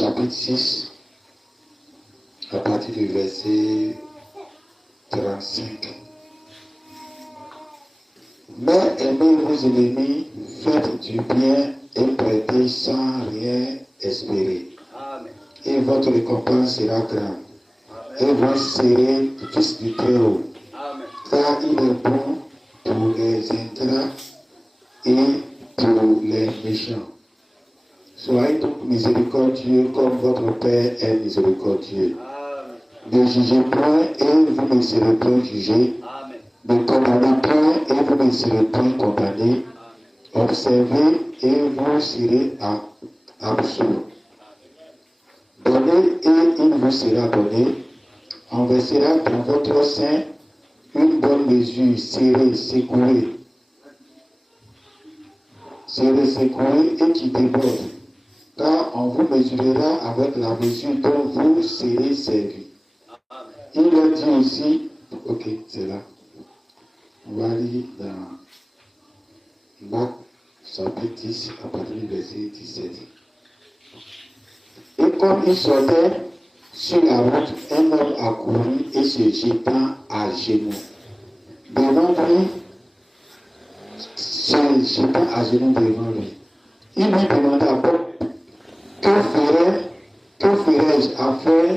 chapitre 6, à partir du verset 35. Mais aimez vos ennemis, faites du bien et prêtez sans rien espérer. Amen. Et votre récompense sera grande. Amen. Et vous serez fils du Très-Haut. Car il est bon pour les ingrats et pour les méchants. Soyez donc miséricordieux comme votre Père est miséricordieux. Ne jugez point et vous ne serez point jugés. Ne condamnez point et vous ne serez point condamnés. Observez et vous serez absous. Donnez et il vous sera donné. On versera dans votre sein une bonne mesure, serrée, secouée. Serrée, secouée et qui déborde. Car on vous mesurera avec la mesure dont vous serez servi. Il est dit aussi, ok, c'est là. On va lire dans Marc chapitre 10 à partir du verset 17. Et comme il sortait sur la route, un homme accourut et se jetant à genoux. Devant lui, se jetant à genoux devant lui. Il lui demanda, que ferais-je afin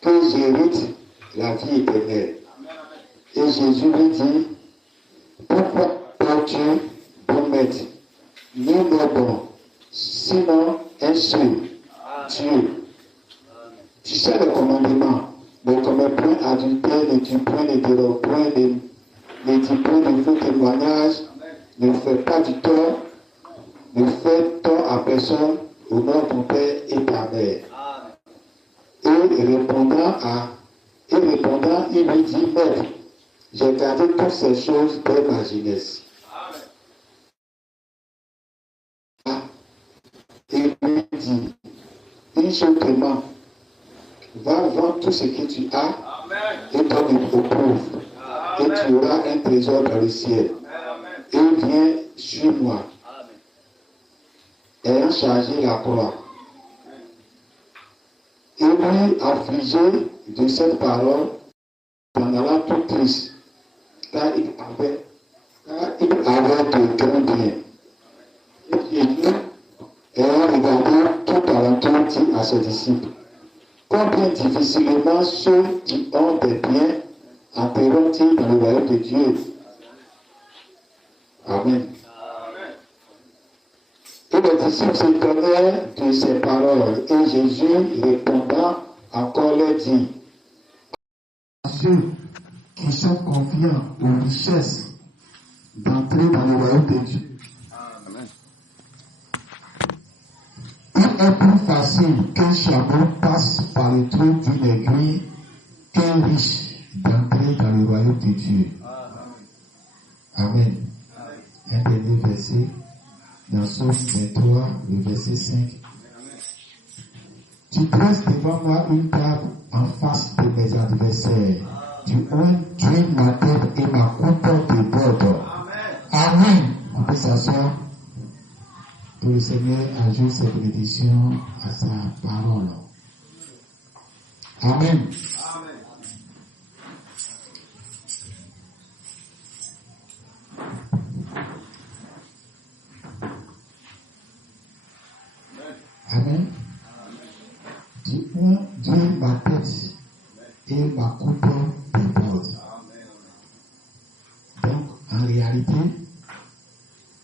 que j'hérite la vie éternelle? Et Jésus lui dit, pourquoi penses-tu, bon maître? Nul n'est bon, sinon un seul, Dieu. Tu sais le commandement, ne commets point adultère, ne tue point, ne dérobe point, ne dis point de faux témoignages, ne fais pas du tort, ne fais tort à personne, honore ton père et ta mère. Et répondant, il lui dit, maître, j'ai gardé toutes ces choses dès ma jeunesse. Et lui dit, une chose te manque, va vendre tout ce que tu as et donne aux pauvres, et tu auras un trésor dans le ciel. Et viens sur moi. Ayant chargé la croix. Et lui, affligé de cette parole, en allant tout triste, car il avait de grands biens. Et Jésus, ayant regardé tout alentour, dit à ses disciples, combien difficilement ceux qui ont des biens entreront-ils dans le royaume de Dieu? Amen. Et les disciples s'étonnèrent de ces paroles. Et Jésus, répondant encore, leur dit, à ceux qui sont confiants aux richesses d'entrer dans le royaume de Dieu. Amen. Il est plus facile qu'un chameau passe par le trou d'une aiguille qu'un riche d'entrer dans le royaume de Dieu. Amen. Un dernier verset. Dans Somme 23, le verset 5. Tu dresses devant moi une table en face de mes adversaires. Tu unges ma tête et ma coupe déborde. Amen. On peut s'asseoir. Que le Seigneur ajoute ses bénédictions à sa parole. Amen. Amen. Tu unges ma tête et ma coupe déborde. Donc, en réalité,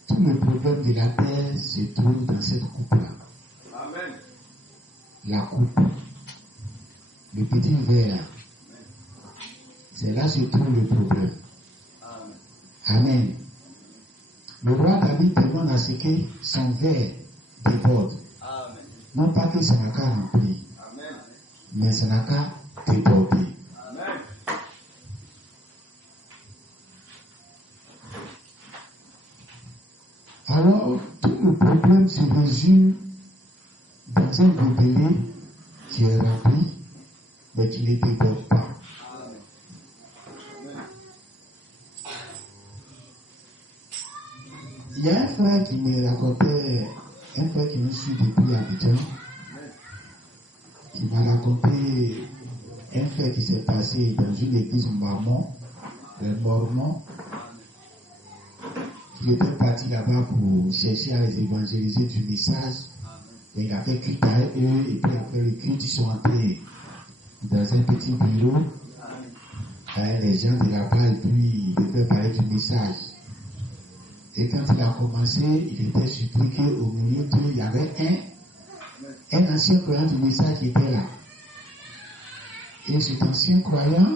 tout le problème de la terre se trouve dans cette coupe-là. Amen. La coupe, le petit verre, c'est là que se trouve le problème. Amen. Le roi David demande à ce que son verre déborde. Non pas que ça n'a qu'à remplir, mais ça n'a qu'à déborder. Alors, tout le problème se résume dans un gobelet qui est rempli, mais qui ne déborde pas. Il y a un frère qui me racontait, un frère qui me suit depuis Abidjan. m'a raconté un fait qui s'est passé dans une église mormon, les Mormons. Il était parti là-bas pour chercher à les évangéliser du message. Et il a fait culte à eux, et puis après le culte, ils sont entrés dans un petit bureau. Les gens de là-bas, et puis ils devaient parler du message. Et quand il a commencé, il était surpris qu'au milieu d'eux, il y avait un ancien croyant du message qui était là. Et cet ancien croyant,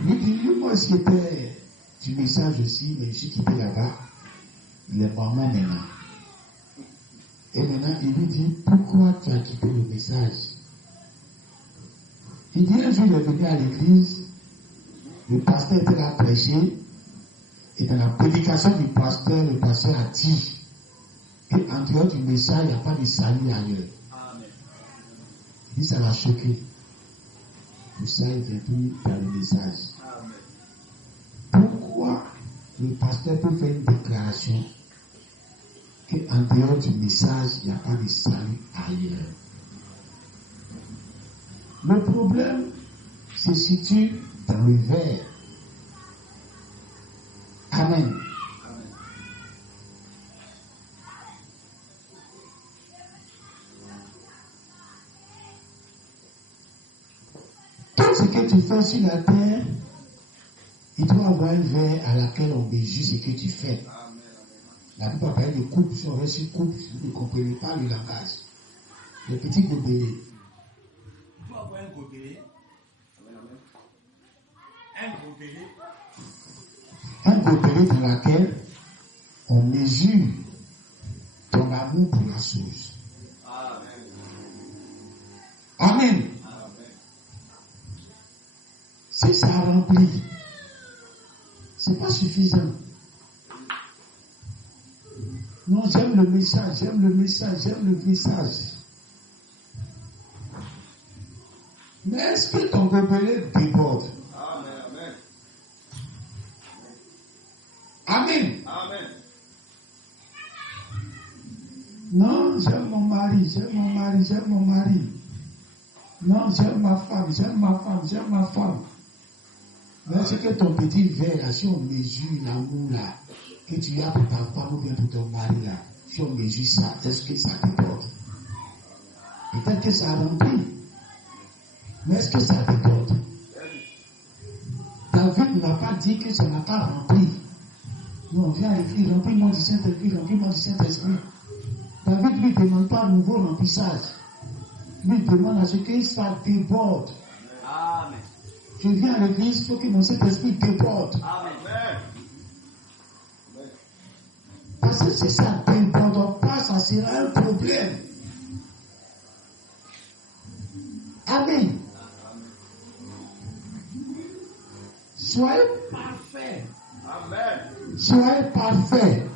lui dit, moi aussi j'étais du message aussi, mais je suis quitté là-bas, il est Mormon maintenant. Et maintenant, il lui dit, pourquoi tu as quitté le message? Il dit, un jour, il est venu à l'église, le pasteur était là à prêcher, et dans la prédication du pasteur, le pasteur a dit qu'en dehors du message, il n'y a pas de salut ailleurs. Amen. Il dit, ça l'a choqué. Pour ça, il vient plus dans le message. Amen. Pourquoi le pasteur peut faire une déclaration qu'en dehors du message, il n'y a pas de salut ailleurs? Le problème se situe dans le verre. Amen. Tout ce que tu fais sur la terre, il doit avoir un verre à laquelle on mesure ce que tu fais. La plupart parlent de coupe, si on reste sur coupe, vous ne comprenez pas le langage. Le petit gobelet. Il doit avoir un gobelet. Un gobelet dans laquelle on mesure ton amour pour la chose. Amen. Si ça remplit, c'est pas suffisant. Non, j'aime le message, j'aime le message. Mais est-ce que ton gobelet déborde? Amen. Amen. Non, j'aime mon mari. Non, j'aime ma femme. Mais est-ce que ton petit verre, là, si on mesure l'amour là, que tu as pour ta femme ou bien pour ton mari là, si on mesure ça, est-ce que ça déborde? Peut-être que ça remplit. Mais est-ce que ça déborde? David n'a pas dit que ça n'a pas rempli. Non, on vient écrire, remplis-moi du Saint-Esprit. David lui demande pas un nouveau remplissage. Lui demande à ce que ça déborde. Amen. Je viens à l'église, il faut que mon Saint-Esprit déborde. Amen. Parce que si ça ne déborde pas, ça sera un problème. Amen. Soyez parfaits. Amen. Soyez parfaits.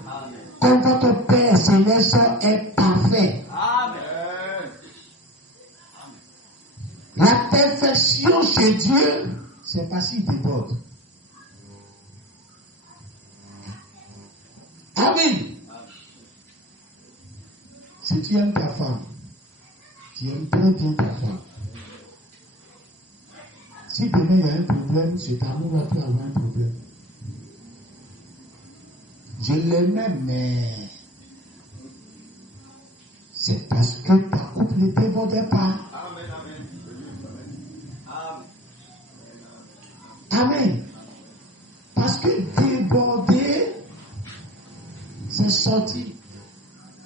Comme votre Père Céleste est parfait. Amen. La perfection chez Dieu, c'est pas s'il déborde. Amen. Si tu aimes ta femme, tu aimes très bien ta femme. Si demain il y a un problème, cet amour-là peut avoir un problème. Je l'aimais, mais c'est parce que ta couple ne débordait pas. Amen. Parce que déborder, c'est sortir,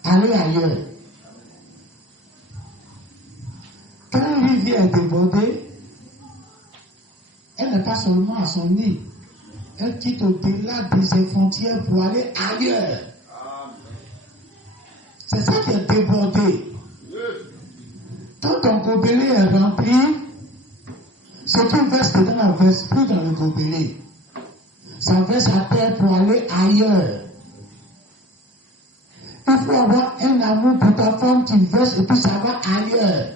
aller ailleurs. Quand une rivière est débordée, elle n'est pas seulement à son nid. Elle quitte au-delà de ses frontières pour aller ailleurs. C'est ça qui est débordé. Quand ton gobelet est rempli, ce qui verse dedans ne verse plus dans le gobelet. Ça verse à terre pour aller ailleurs. Il faut avoir un amour pour ta femme qui verse et puis ça va ailleurs.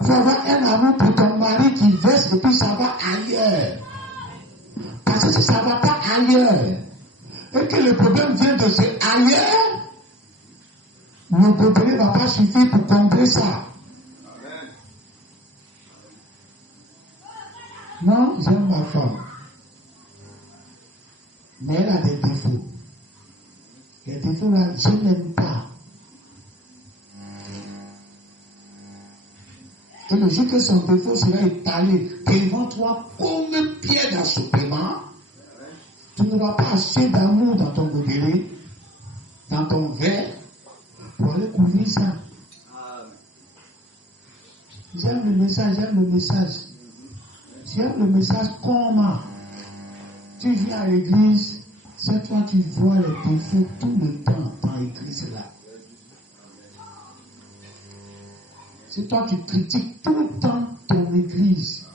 Il faut avoir un amour pour ton mari qui verse et puis ça va ailleurs. Parce que si ça ne va pas ailleurs, et que le problème vient de ce ailleurs, le gobelet ne va pas suffire pour combler ça. Non, j'aime ma femme. Mais elle a des défauts. Les défauts là, je n'aime pas. Et le jour que son défaut sera étalé devant toi comme une pierre d'achoppement, tu n'auras pas assez d'amour dans ton gobelet, dans ton verre, pour aller couvrir ça. J'aime le message, j'aime le message. J'aime le message comment tu viens à l'église, c'est toi qui vois les défauts tout le temps dans l'église là. C'est toi qui critiques tout le temps ton église.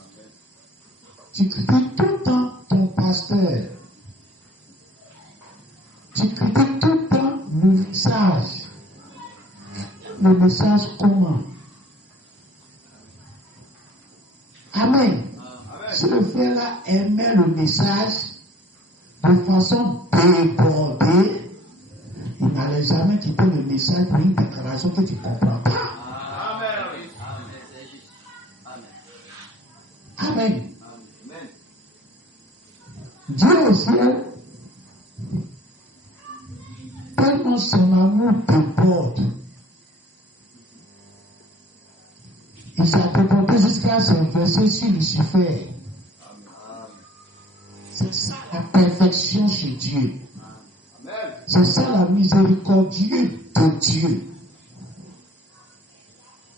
Tu critiques tout le temps ton pasteur. Tu critiques tout le temps le message. Le message comment? Amen. Si le frère là aimait le message de façon débordée, il n'allait jamais quitter le message pour une déclaration que tu ne comprends pas. Amen. Dieu au ciel, tellement son amour déborde. Il s'est débordé jusqu'à se verser sur Lucifer. C'est ça la perfection chez Dieu. C'est ça la miséricorde de Dieu.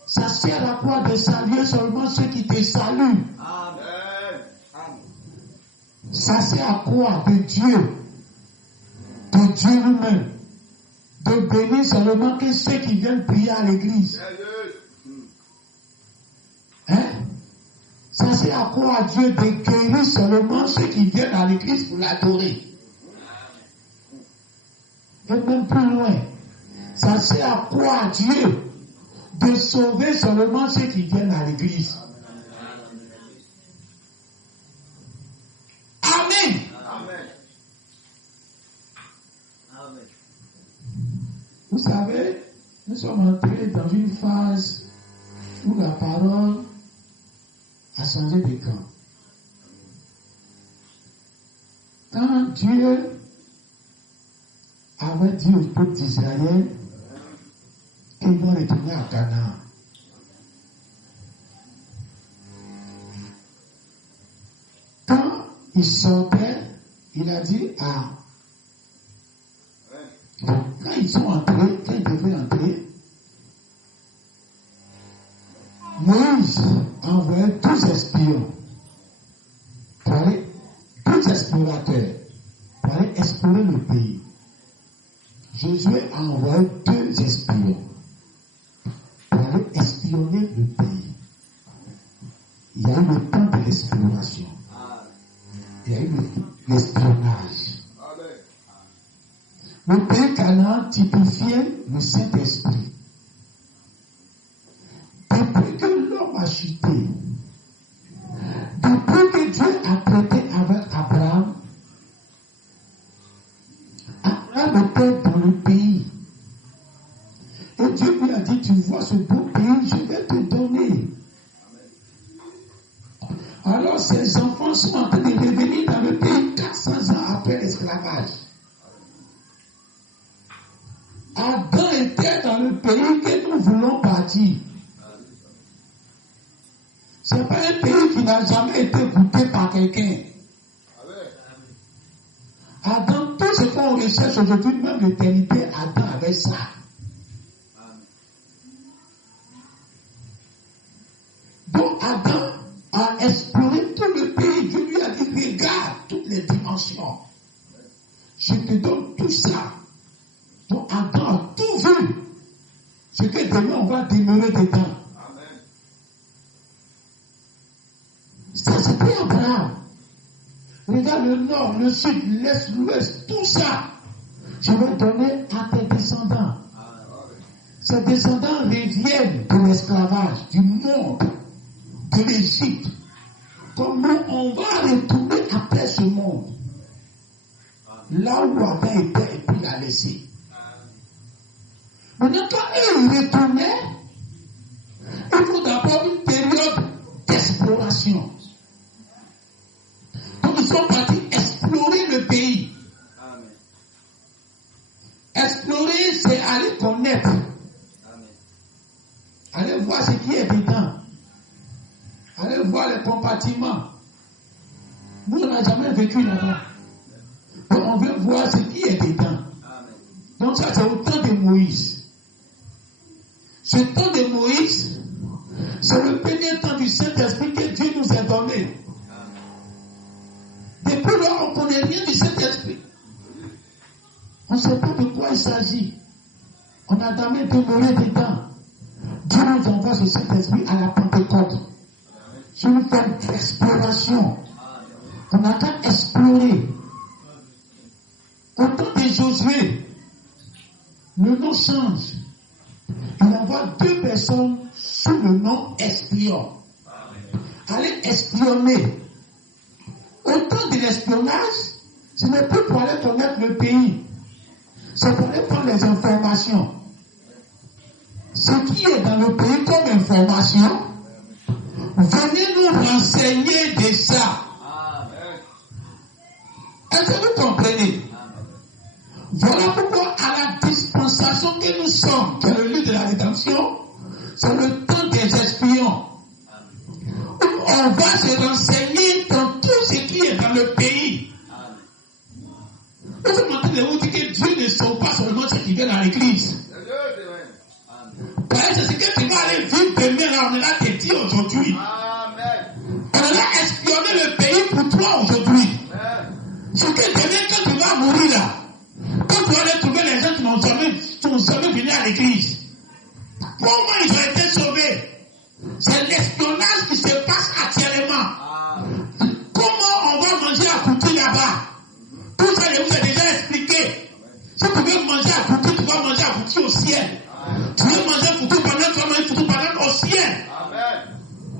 Ça sert à quoi de saluer seulement ceux qui te saluent? Ça sert à quoi de Dieu lui-même, de bénir seulement que ceux qui viennent prier à l'église? Hein? Ça sert à quoi à Dieu de guérir seulement ceux qui viennent à l'église pour l'adorer? Et même plus loin, ça sert à quoi à Dieu de sauver seulement ceux qui viennent à l'église? Amen. Vous savez, nous sommes entrés dans une phase où la parole a changé de camp. Quand Dieu avait dit au peuple d'Israël qu'ils vont retourner à Canaan, quand ils sortaient, il a dit donc, quand ils sont entrés, quand ils devaient entrer, Moïse envoyait 12 espions, 12 explorateurs, pour aller explorer le pays. Josué a envoyé 2 espions pour aller espionner le pays. Il y a eu le temps de l'exploration. Il y a eu l'espionnage. Le pays Canaan typifiait le Saint-Esprit. Depuis que l'homme a chuté, depuis que Dieu a traité avec Abraham, Abraham était dans le pays. Et Dieu lui a dit, tu vois ce beau pays, je vais te donner. Alors ses enfants sont en train de revenir dans le pays 400 ans après l'esclavage. Adam était dans le pays que nous voulons partir. Ce n'est pas un pays qui n'a jamais été goûté par quelqu'un. Adam, tout ce qu'on recherche aujourd'hui, même l'éternité, Adam avait ça. Donc Adam a exploré tout le pays. Dieu lui a dit, regarde toutes les dimensions. Je te donne tout ça. Donc Adam a tout vu. Ce que demain on va demeurer dedans. C'était Abraham. Regarde le nord, le sud, l'est, l'ouest, tout ça. Je vais donner à tes descendants. Ces descendants reviennent de l'esclavage, du monde, de l'Égypte. Comment on va retourner après ce monde? Là où Adam était et puis l'a laissé. Maintenant, quand il retournait, il faut d'abord une période d'exploration. sont partis explorer le pays. Amen. Explorer, c'est aller connaître. Amen. Aller voir ce qui est dedans. Aller voir les compartiments. Nous, on n'a jamais vécu là-bas. Donc, on veut voir ce qui est dedans. Amen. Donc, ça, c'est au temps de Moïse. Ce temps de Moïse, c'est le premier temps du Saint-Esprit que Dieu nous a donné. Depuis là, on ne connaît rien du Saint-Esprit. On ne sait pas de quoi il s'agit. On n'a jamais demeuré dedans. Dieu nous envoie ce Saint-Esprit à la Pentecôte. Sur une forme d'exploration. On n'a qu'à explorer. Au temps de Josué, le nom change. Il envoie 2 personnes sous le nom espion. Allez espionner. Au temps de l'espionnage, ce n'est plus pour aller connaître le pays. C'est pour aller prendre les informations. Ce qui est dans le pays comme information, venez nous renseigner de ça. Est-ce que vous comprenez? Voilà pourquoi à la dispensation que nous sommes, qui est le lieu de la rédemption, c'est le temps des espions. On va se renseigner dans tout ce qui est dans le pays. Vous de vous dire que Dieu ne sauve pas seulement ceux qui viennent à l'église. C'est ce que tu vas aller vivre demain, là, on est là te dire aujourd'hui. On est là espionner le pays pour toi aujourd'hui. Ce que demain, quand tu vas mourir là, quand tu vas aller trouver les gens qui n'ont jamais venu à l'église, comment ils ont été sauvés? C'est l'espionnage qui se passe actuellement. Comment on va manger à Kouti là-bas? Tout ça, je vous ai déjà expliqué. Si tu veux manger à Kouti, tu vas manger à Kouti au ciel. Tu veux manger à Kouti pendant tu vas manger Kouti pendant au ciel.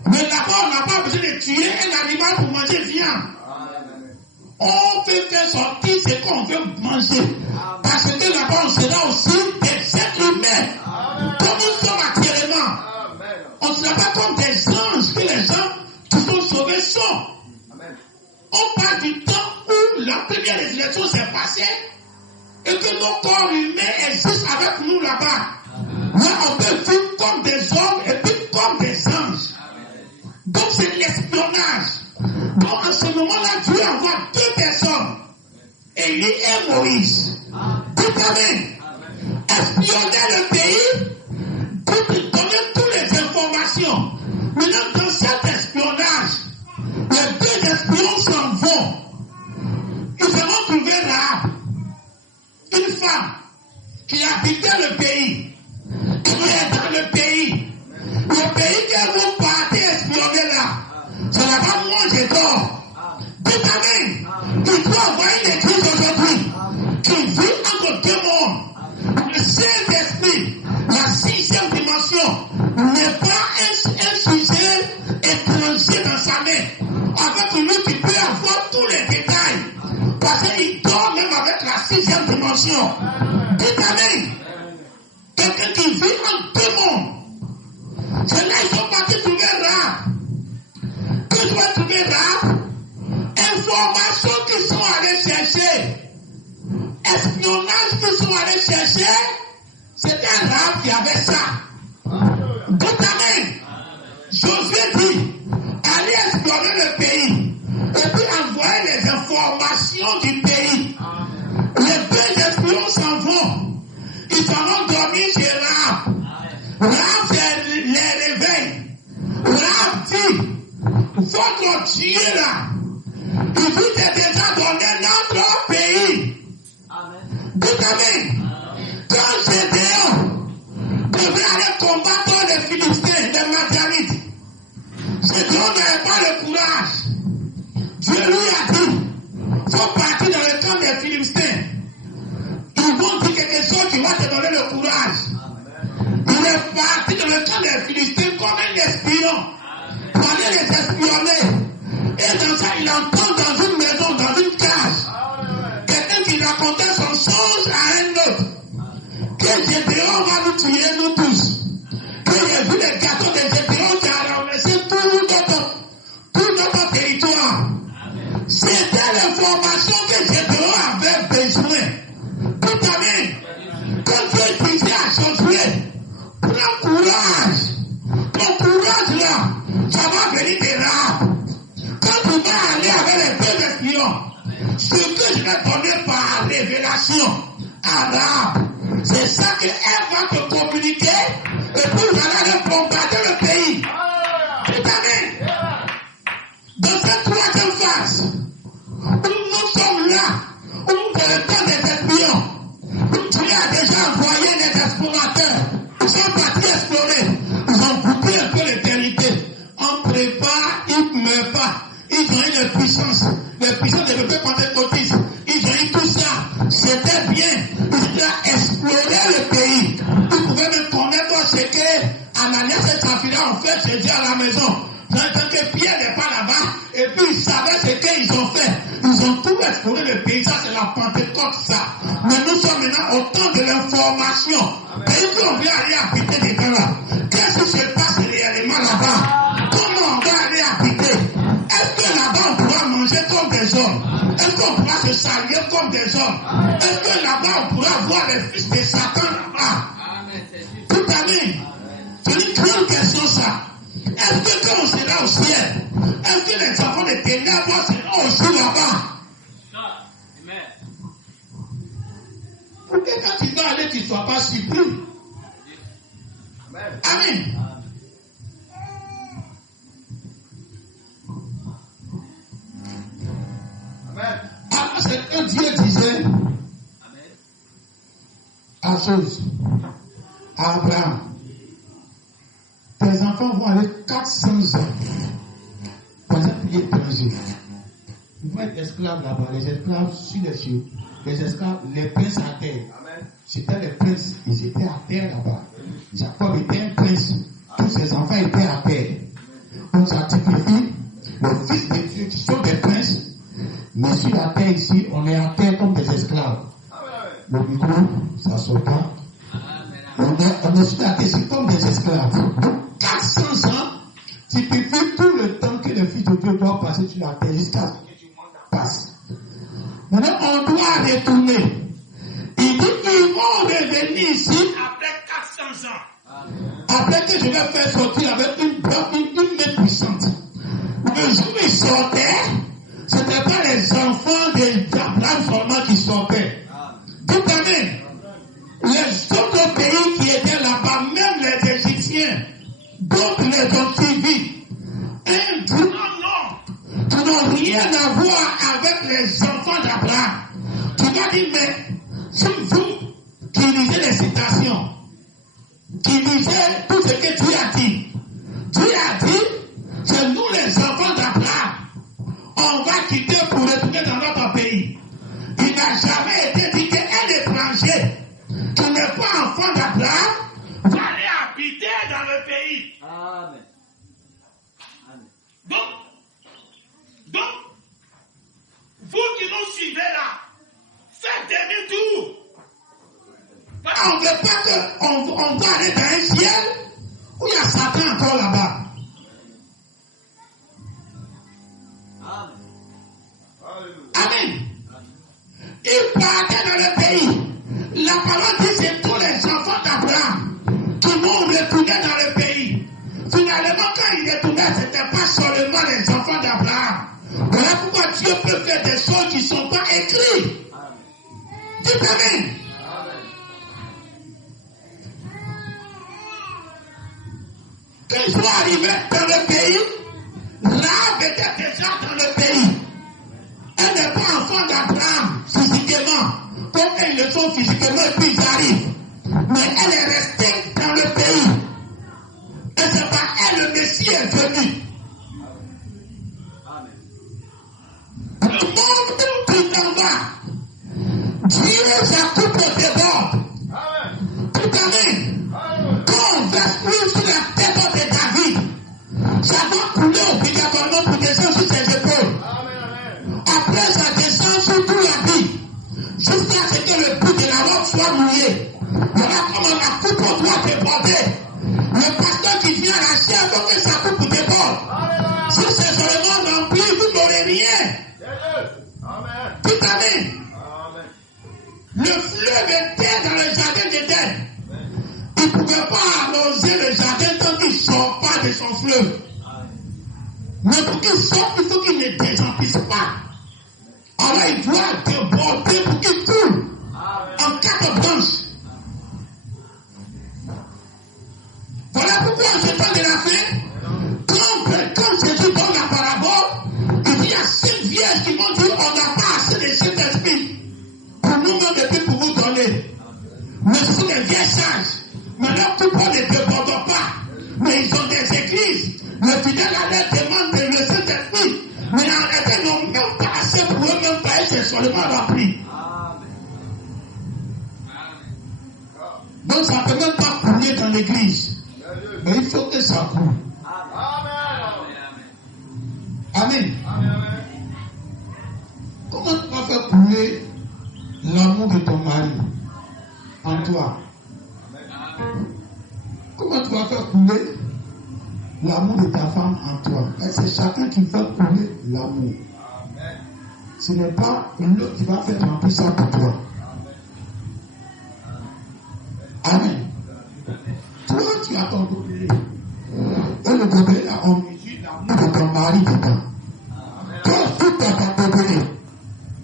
Mais là-bas, on n'a pas besoin de tuer un animal pour manger viande. On peut faire sortir ce qu'on veut manger. Parce que là-bas, on sera aussi des êtres humains. Comme nous sommes actuellement. On ne sera pas comme des anges que les gens qui sont sauvés sont. On parle du temps où la première résurrection s'est passée et que nos corps humains existent avec nous là-bas. Là, on peut vivre comme des hommes et puis comme des anges. Donc, c'est l'espionnage. Donc, en ce moment-là, Dieu envoie 2 personnes, Élie et Moïse. Dites amen. Espionner le pays, donner toutes les informations. Maintenant, dans cet espionnage, les 2 espions s'en vont. Ils vont trouver Rahab, une femme qui habitait le pays, qui est dans le pays. Le pays que vous partez espionner là, c'est là-bas moi je dors. Dites amen. Il doit avoir une église aujourd'hui qui vit entre 2 mondes. Le Saint-Esprit, la 6e dimension, n'est pas un sujet étranger dans sa main. Avec lui, tu peux avoir tous les détails. Parce qu'il dort même avec la 6e dimension. Dites amen. Quelqu'un qui vit en 2 mondes. C'est là qu'ils sont partis trouver Rahab. Qu'ils doivent trouver Rahab. Informations qu'ils sont allés chercher. Espionnage qu'ils sont allés chercher. C'était Rahab qui avait ça. Dites amen. Josué dit, allez explorer le pays. Et puis envoyer les informations du pays. Les 2 espions s'en vont. Ils s'en vont dormir chez Rahab. Rahab les réveille. Rahab dit, votre Dieu là, il vous a déjà donné notre pays. Dites amen. Quand Gédéon devait aller combattre les Philistins, les Madianites, Gédéon n'avait pas le courage. Dieu lui a dit, faut partir dans le camp des Philistins. Ils vont dire quelque chose qui va te donner le courage. Il est parti dans le camp des Philistins comme un espion. Pour aller les espionner. Et dans ça, il entend dans une maison, dans une cage, quelqu'un qui racontait son songe à un autre. Que Gédéon va nous tuer, nous tous. Que j'ai vu les gâteaux de Gédéon qui a renversé tout notre territoire. C'était l'information que Gédéon avait besoin. Tout à fait. Quand Dieu disait à Josué, prends courage. Ton courage là, ça va venir des Rahab. Quand tu vas aller avec les deux espions, ce que je vais donner par révélation à Rahab, c'est ça qu'elle va te communiquer et puis vous allez aller bombarder le pays. Tout à fait. Dans cette troisième phase, où nous sommes là, où c'est le temps des espions, où Dieu a déjà envoyé les explorateurs, ils sont partis explorer, ils ont goûté un peu l'éternité. On prépare, ils ne meurent pas, ils ont eu les puissances de bébés pentecôtistes, ils ont eu tout ça, c'était bien, ils ont exploré le pays, ils pouvaient même connaître ce que Ananias et Saphira ont fait chez Dieu à la maison. Tant que Pierre n'est pas là-bas, et puis ils savaient ce qu'ils ont fait. Ils ont tout exploré le pays, ça c'est la Pentecôte, ça. Mais nous sommes maintenant au temps de l'information. Pays qu'on vient aller habiter des gens là. Qu'est-ce qui se passe réellement là-bas? Comment on va aller habiter? Est-ce que là-bas on pourra manger comme des hommes? Est-ce qu'on pourra se saluer comme des hommes? Est-ce que là-bas on pourra voir les fils de Satan là-bas? Tout à fait. C'est une grande question ça. Est-ce que quand on sera au ciel, est-ce que les enfants de ténèbres seront aussi là-bas? Pour que quand tu vas aller, tu ne sois pas surpris. Amen. Alors c'est que Dieu disait à chose, à Abraham, tes enfants vont aller 400 ans dans un pays étranger. Ils vont être esclaves là-bas, les esclaves sur les cieux, les esclaves, les princes à terre. C'était les princes, ils étaient à terre là-bas. Jacob était un prince, tous ses enfants étaient à terre. On sacrifie le fils de Dieu qui sont des princes, mais sur la terre ici, on est à terre comme des esclaves. Le micro, ça sort pas. On est sur la terre ici comme des esclaves. 400 ans, tu peux faire tout le temps que le Fils de Dieu doit passer sur la terre jusqu'à ce que tu passes. Maintenant, on doit retourner. Il dit qu'ils vont revenir ici après 400 ans. Après que je vais faire sortir avec une main puissante. Le jour où ils sortaient, ce n'était pas les enfants d'Abraham seulement qui sortaient. Tout à fait. Les autres pays qui étaient là-bas, même les Égyptiens, d'autres les ont suivis. Un grand nom qui n'ont rien à voir avec les enfants d'Abraham. Tu vas dire, mais c'est vous qui lisez les citations, qui lisez tout ce que Dieu a dit. Dieu a dit, c'est nous les enfants d'Abraham. On va quitter pour retourner dans notre pays. Il n'a jamais été dit qu'un étranger qui n'est pas enfant d'Abraham va aller habiter dans le pays. Amen. Donc, vous qui nous suivez là, faites demi-tour. On ne veut pas qu'on va aller dans un ciel où il y a Satan encore là-bas. Amen. Il partait dans le pays. La parole dit c'est tous les enfants d'Abraham qui vont retourner dans le pays. Finalement, quand ils retournaient, ce n'était pas seulement les enfants d'Abraham. Voilà pourquoi Dieu peut faire des choses qui ne sont pas écrites. Dites Amen. Quand ils sont arrivés dans le pays, Rahab était déjà dans le pays. Elle n'est pas enfant d'Abraham physiquement, comme ils le sont physiquement et puis ils arrivent. Mais elle est restée dans le pays. Et c'est par elle le Messie est venu. Le monde tout en bas. Dieu sa coupe déborde. Tout amen. Quand on verse plus sur la tête de David, ça va couler obligatoirement pour descendre sur ses épaules. Après, ça descend sur tout l'habit, jusqu'à ce que le bout de la robe soit mouillé. Voilà comment la coupe doit déborder. Le pasteur qui vient à la chair veut que sa coupe déborde. Si c'est seulement rempli, vous n'aurez rien. toute année. Le fleuve était dans le jardin d'Éden. Il ne pouvait pas arroser le jardin tant qu'il ne sort pas de son fleuve. Mais pour qu'il sorte, il faut qu'il ne désemplisse pas. Alors il doit déborder pour qu'il coule en 4 branches. Voilà pourquoi je parle de la fin. Quand Jésus donne la parabole, il dit à 5 vierges qui m'ont dit on n'a pas assez de Saint-Esprit pour nous-mêmes et puis pour vous donner. Mais ce sont des vieilles sages. Maintenant, tout le monde ne déborde pas. Mais ils ont des églises. Le fidèle à leur demande de le Saint-Esprit. Mais en réalité, ils n'ont même pas assez pour eux-mêmes faire c'est seulement rempli. Donc ça ne peut même pas couler dans l'église. Mais il faut que ça coule. Amen. Comment tu vas faire couler l'amour de ton mari en toi? Comment tu vas faire couler l'amour de ta femme en toi? Et c'est chacun qui fait couler l'amour. Ce n'est pas l'autre qui va faire remplir ça pour toi. Amen. Toi, tu as ton gobelet. Et le gobelet a en mesure l'amour de ton mari dedans. Toi, tout est ton gobelet.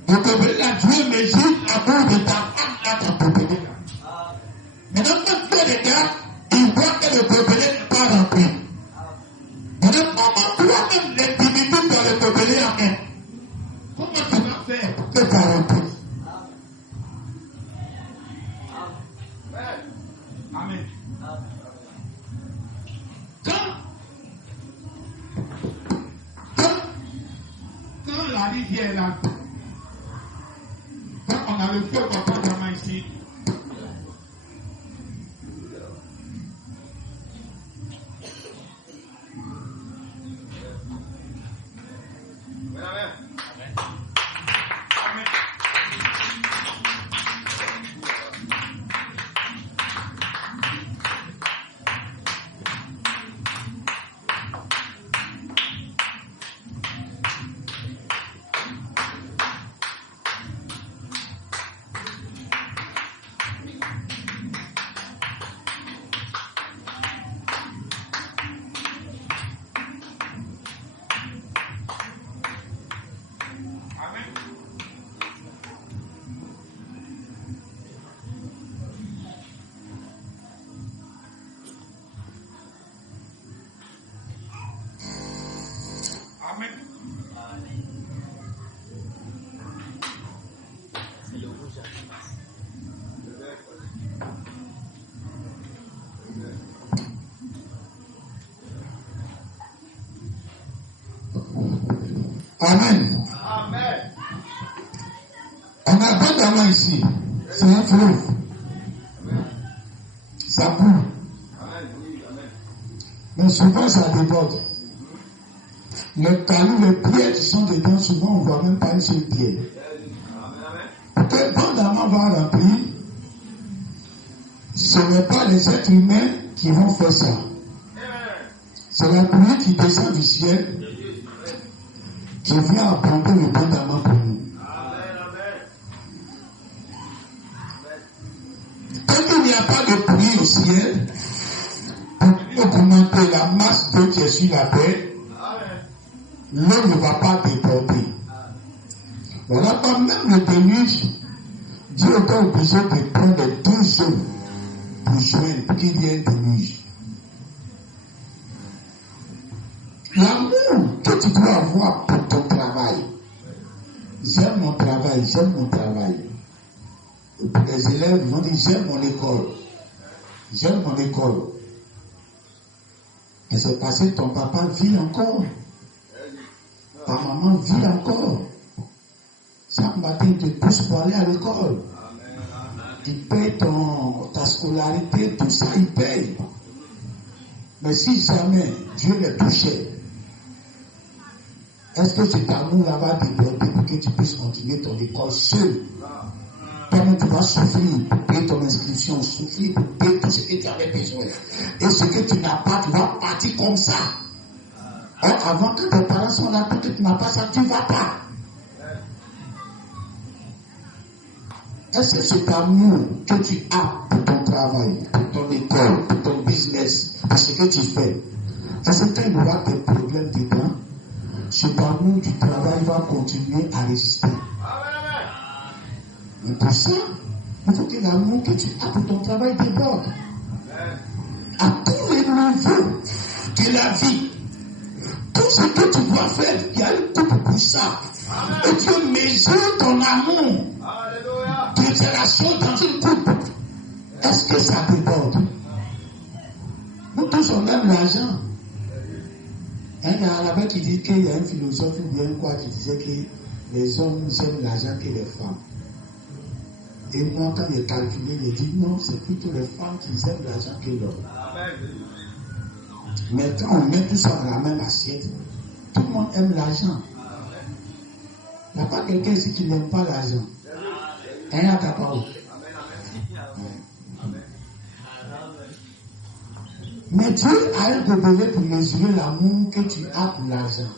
Le gobelet là, Dieu mesure l'amour de ta femme là, ton gobelet là. Maintenant, quand tu es dedans, il voit que le gobelet n'est pas rempli. Maintenant, comment toi-même l'intimité dans le gobelet en main? Comment tu vas faire pour que ça remplisse? Amen. Quand la rivière est là, quand on a le feu complètement ici, Amen. Amen. On a abondamment ici. C'est un fleuve. Ça coule. Mais souvent ça déborde. Les cailloux, les pierres qui sont dedans, souvent on ne voit même pas une seule pierre. Pour que abondamment va remplir, ce n'est pas les êtres humains qui vont faire ça. C'est la pluie qui descend du ciel qui vient apprendre le fondament pour nous. Quand il n'y a pas de pluie au ciel, pour augmenter la masse d'eau qui est sur la terre, l'eau ne va pas déborder. Voilà, pas même le déluge, Dieu était obligé de prendre 2 eaux pour joindre, pour qu'il y ait un déluge. L'amour que tu dois avoir pour ton travail. J'aime mon travail, j'aime mon travail. Et puis les élèves vont dire j'aime mon école. J'aime mon école. Et c'est parce que ton papa vit encore. Ta maman vit encore. Chaque matin, il te pousse pour aller à l'école. Il paye ta scolarité, tout ça, il paye. Mais si jamais Dieu les touchait, est-ce que cet amour là va développer pour que tu puisses continuer ton école seul? Toi-même, tu vas souffrir pour payer ton inscription, souffrir pour payer tout ce que tu avais besoin. Et ce que tu n'as pas, tu vas partir comme ça. Avant que tes parents soient là, que tu n'as pas ça, tu ne vas pas. Est-ce que cet amour que tu as pour ton travail, pour ton école, pour ton business, pour ce que tu fais, est-ce que quand il y aura des problèmes dedans, cet amour du travail va continuer à résister? Mais pour ça, il faut que l'amour que tu as pour ton travail déborde. À tous les niveaux de la vie, tout ce que tu dois faire, il y a une coupe pour ça. Et Dieu mesure ton amour de relation dans une coupe. Est-ce que ça déborde? Nous tous on aime l'argent. Il y a là-bas qui dit qu'il y a un philosophe ou bien quoi qui disait que les hommes aiment l'argent que les femmes. Et moi, quand j'ai calculé, j'ai dit non, c'est plutôt les femmes qui aiment l'argent que l'homme. Mais quand on met tout ça dans la même assiette, tout le monde aime l'argent. Il n'y a pas quelqu'un ici qui n'aime pas l'argent. Il y a ta parole. Mais Dieu a un gobelet pour mesurer l'amour que tu as pour l'argent.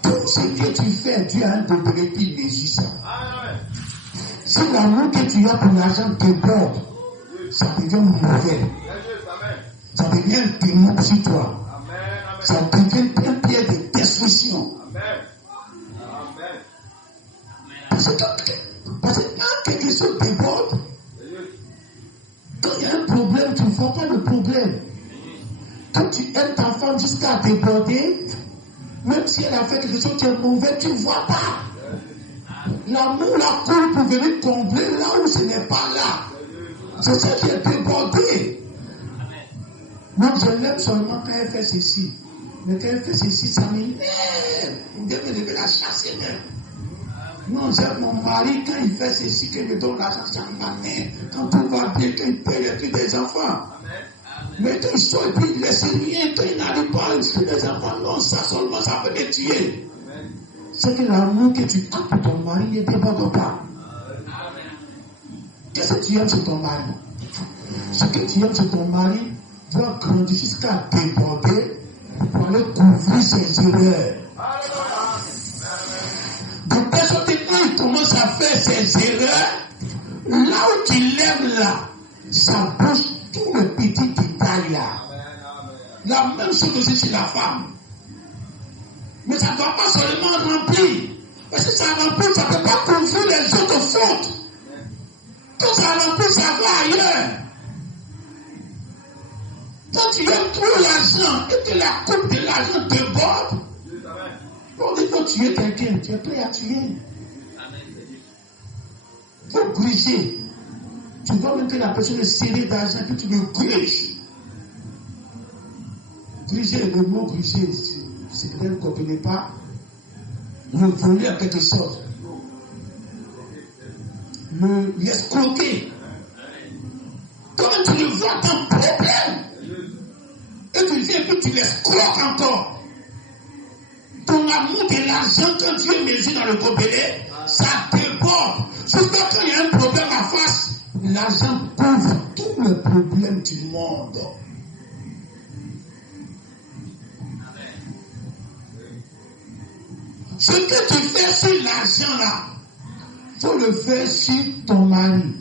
Tout ce que tu fais, Dieu a un gobelet qui mesure ça. Si l'amour que tu as pour l'argent déborde, ça devient mauvais. Ça devient un démon sur toi. Ça devient un pied de destruction. Parce que quand quelque chose déborde, quand il y a un problème, tu ne vois pas le problème. Quand tu aimes ta femme jusqu'à déborder, même si elle a fait quelque chose qui est mauvais, tu ne vois pas. L'amour la coule pour venir combler là où ce n'est pas là. C'est ça qui est débordé. Moi, je l'aime seulement quand elle fait ceci. Mais quand elle fait ceci, ça m'énerve. On devait lever la chasser même. Non, j'aime mon mari quand il fait ceci, qu'il me donne l'argent, ça m'amène. Quand tout va bien, quand il paye les prix des enfants. Mais quand il sort et puis il laisse rien, quand il n'arrive pas à faire des enfants, non, ça seulement, ça peut les tuer. C'est que l'amour que tu as pour ton mari ne déborde pas. Qu'est-ce que tu aimes sur ton mari? Ce que tu aimes sur ton mari doit grandir jusqu'à déborder pour aller couvrir ses erreurs. Donc, quand il commence à faire ses erreurs, là où tu l'aimes là, ça bouge tout le petit détail là. La même chose aussi sur la femme. Mais ça ne doit pas seulement remplir. Parce que ça remplit, ça ne peut pas couvrir les autres fautes. Quand ça remplit, ça va ailleurs. Quand tu aimes trop l'argent et que la coupe de l'argent déborde, on dit faut tuer quelqu'un, tu es prêt à tuer. Il faut gruger. Tu vois même que la personne est serrée d'argent, puis tu le gruges. Gruger, le mot gruger, si vous ne comprenez pas, le voler en quelque sorte. L'escroquer. Quand tu le vois ton problème, et tu viens et tu l'escroques encore. Ton amour de l'argent, quand Dieu mesure dans le gobelet, ça déborde. Surtout quand il y a un problème à face, l'argent couvre tous les problèmes du monde. Ce que tu fais sur l'argent là, il faut le faire sur ton mari.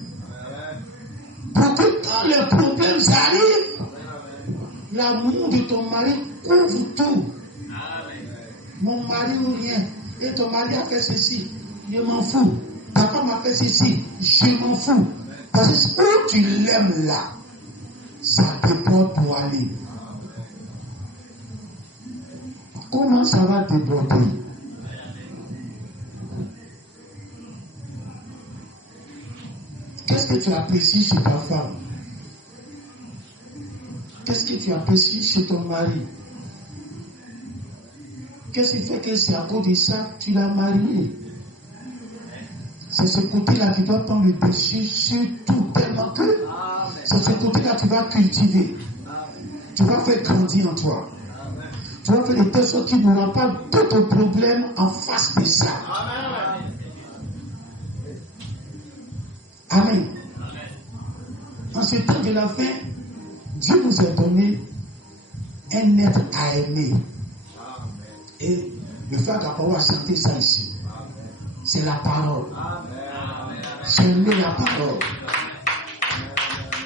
Pour que quand les problèmes arrivent, l'amour de ton mari couvre tout. Mon mari ou rien. Et ton mari a fait ceci. Je m'en fous. Ta femme a fait ceci. Je m'en fous. Parce que où tu l'aimes là, ça déborde pour aller. Comment ça va déborder? Qu'est-ce que tu apprécies chez ta femme? Qu'est-ce que tu apprécies chez ton mari? Qu'est-ce qui fait que c'est à cause de ça que tu l'as marié? C'est ce côté-là qui doit prendre le dessus sur tout, tellement que c'est ce côté-là que tu vas cultiver. Tu vas faire grandir en toi. Tu vas faire des personnes qui n'auront pas d'autres problèmes en face de ça. Amen. En ce temps de la fin, Dieu nous a donné un être à aimer. Et le frère Kapao a chanté ça ici. c'est la parole. C'est aimer la parole.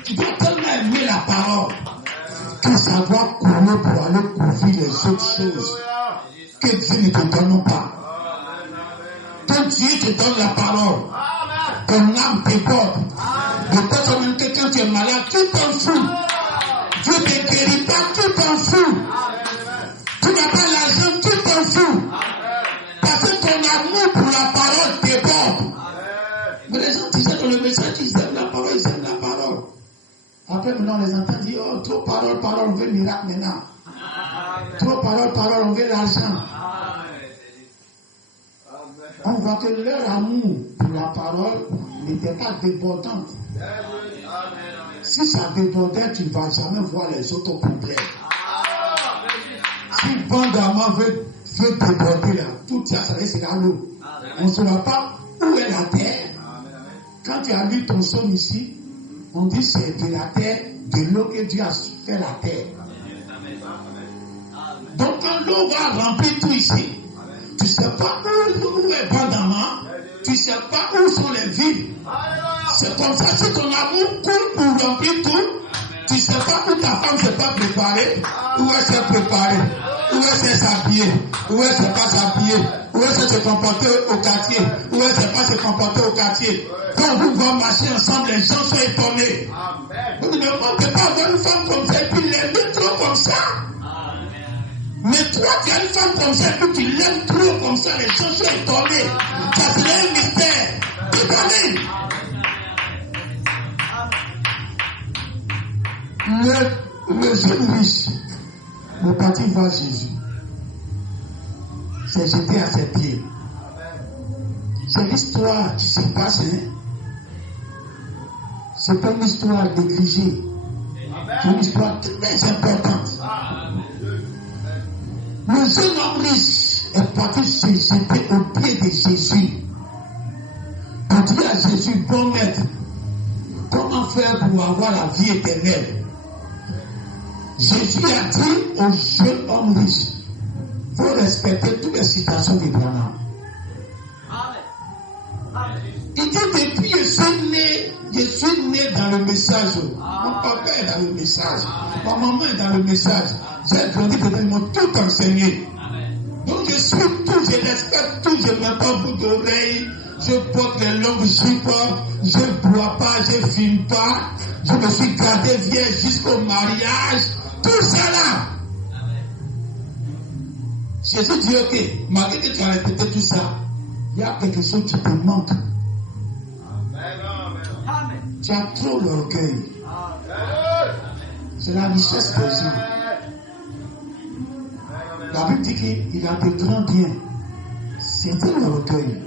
Tu dois tellement aimer la parole que ça doit couler pour aller couvrir les autres choses que Dieu ne te donne pas. Quand Dieu te donne la parole, ton âme déborde. De toi, même que quand tu es malade, tu t'en fous. Dieu ne te guérit pas, tu t'en fous. Tu n'as pas l'argent, tu t'en fous. Parce que ton amour pour la parole déborde. Mais les gens disaient dans le message, ils aiment la parole, ils aiment la parole. Après, maintenant, on les entend dire, oh, trop parole, on veut miracle maintenant. Trop parole, on veut l'argent. On voit que leur amour pour la parole n'était pas débordant. Si ça débordait, tu ne vas jamais voir les autres problèmes. Si Bandama veut déborder là, tout ça, ça sera l'eau. On ne saura pas où est la terre. Quand tu as lu ton somme ici, on dit c'est de la terre, de l'eau que Dieu a fait la terre. Donc quand l'eau va remplir tout ici, tu ne sais pas où est Bandama, tu ne sais pas où sont les villes. C'est comme ça, si ton amour coule pour remplir tout, tu ne sais pas où ta femme ne s'est pas préparée, où elle s'est préparée, où elle s'est s'habillée, où elle ne s'est pas s'habillée, où elle s'est comportée au quartier, où elle ne s'est pas se comportée au quartier. Quand vous voyez marcher ensemble, les gens sont étonnés. Vous ne peut pas avoir une femme comme ça et puis l'aimer trop comme ça. Mais toi, tu as une femme comme ça et puis tu l'aimes trop comme ça, les gens sont étonnés. Ça serait un mystère. Étonné. Le jeune riche, le parti voir Jésus, s'est jeté à ses pieds. C'est l'histoire qui se passe, hein? C'est pas une histoire négligée. C'est une histoire très importante. Le jeune homme riche est parti se jeter au pied de Jésus. Pour dire à Jésus, bon maître, comment faire pour avoir la vie éternelle? Jésus a dit au jeune homme riche, il faut respecter toutes les citations d'Abraham. Il dit depuis je suis né dans le message. Mon papa est dans le message. Ma maman est dans le message. J'ai grandi dedans, ils m'ont tout enseigné. Donc je suis tout, je respecte tout, je ne mets pas bout d'oreille, je porte les longues jupes, je ne bois pas, je ne fume pas, je me suis gardé vierge jusqu'au mariage, tout ça là. Jésus dit, ok, malgré que tu as répété tout ça, il y a quelque chose qui te manque. Tu as trop l'orgueil. C'est la richesse des gens. La Bible dit qu'il a de grands biens. C'est l'orgueil.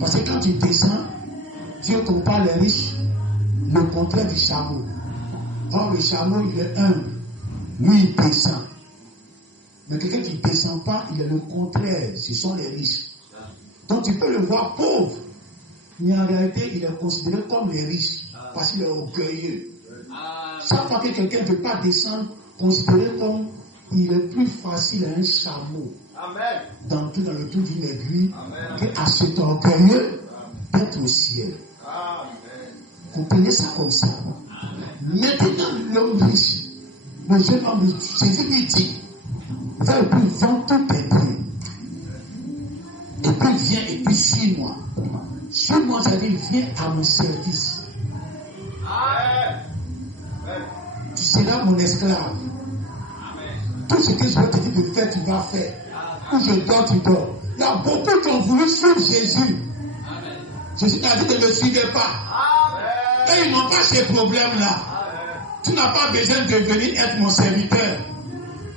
Parce que quand tu descends, Dieu compare les riches, le contraire du chameau. Or, le chameau, il est humble. Lui, il descend. Mais quelqu'un qui ne descend pas, il est le contraire. Ce sont les riches. Donc, tu peux le voir pauvre. Mais en réalité, il est considéré comme les riches. Parce qu'il est orgueilleux. Chaque fois que quelqu'un ne veut pas descendre, considéré comme il est plus facile à un chameau d'entrer dans le trou d'une aiguille qu'à cet orgueilleux d'être au ciel. Vous comprenez ça comme ça. Maintenant, l'homme riche, le jeune homme riche, Jésus lui dit, va et puis vends tous tes biens. Et puis viens et puis suis-moi. Suis-moi, ça veut dire viens à mon service. Tu seras mon esclave. Tout ce que je vais te dire de faire, tu vas faire. Où je dors, tu dors. Il y a beaucoup qui ont voulu suivre Jésus. Jésus t'a dit de ne me suivez pas. Et ils n'ont pas ces problèmes-là. Tu n'as pas besoin de venir être mon serviteur.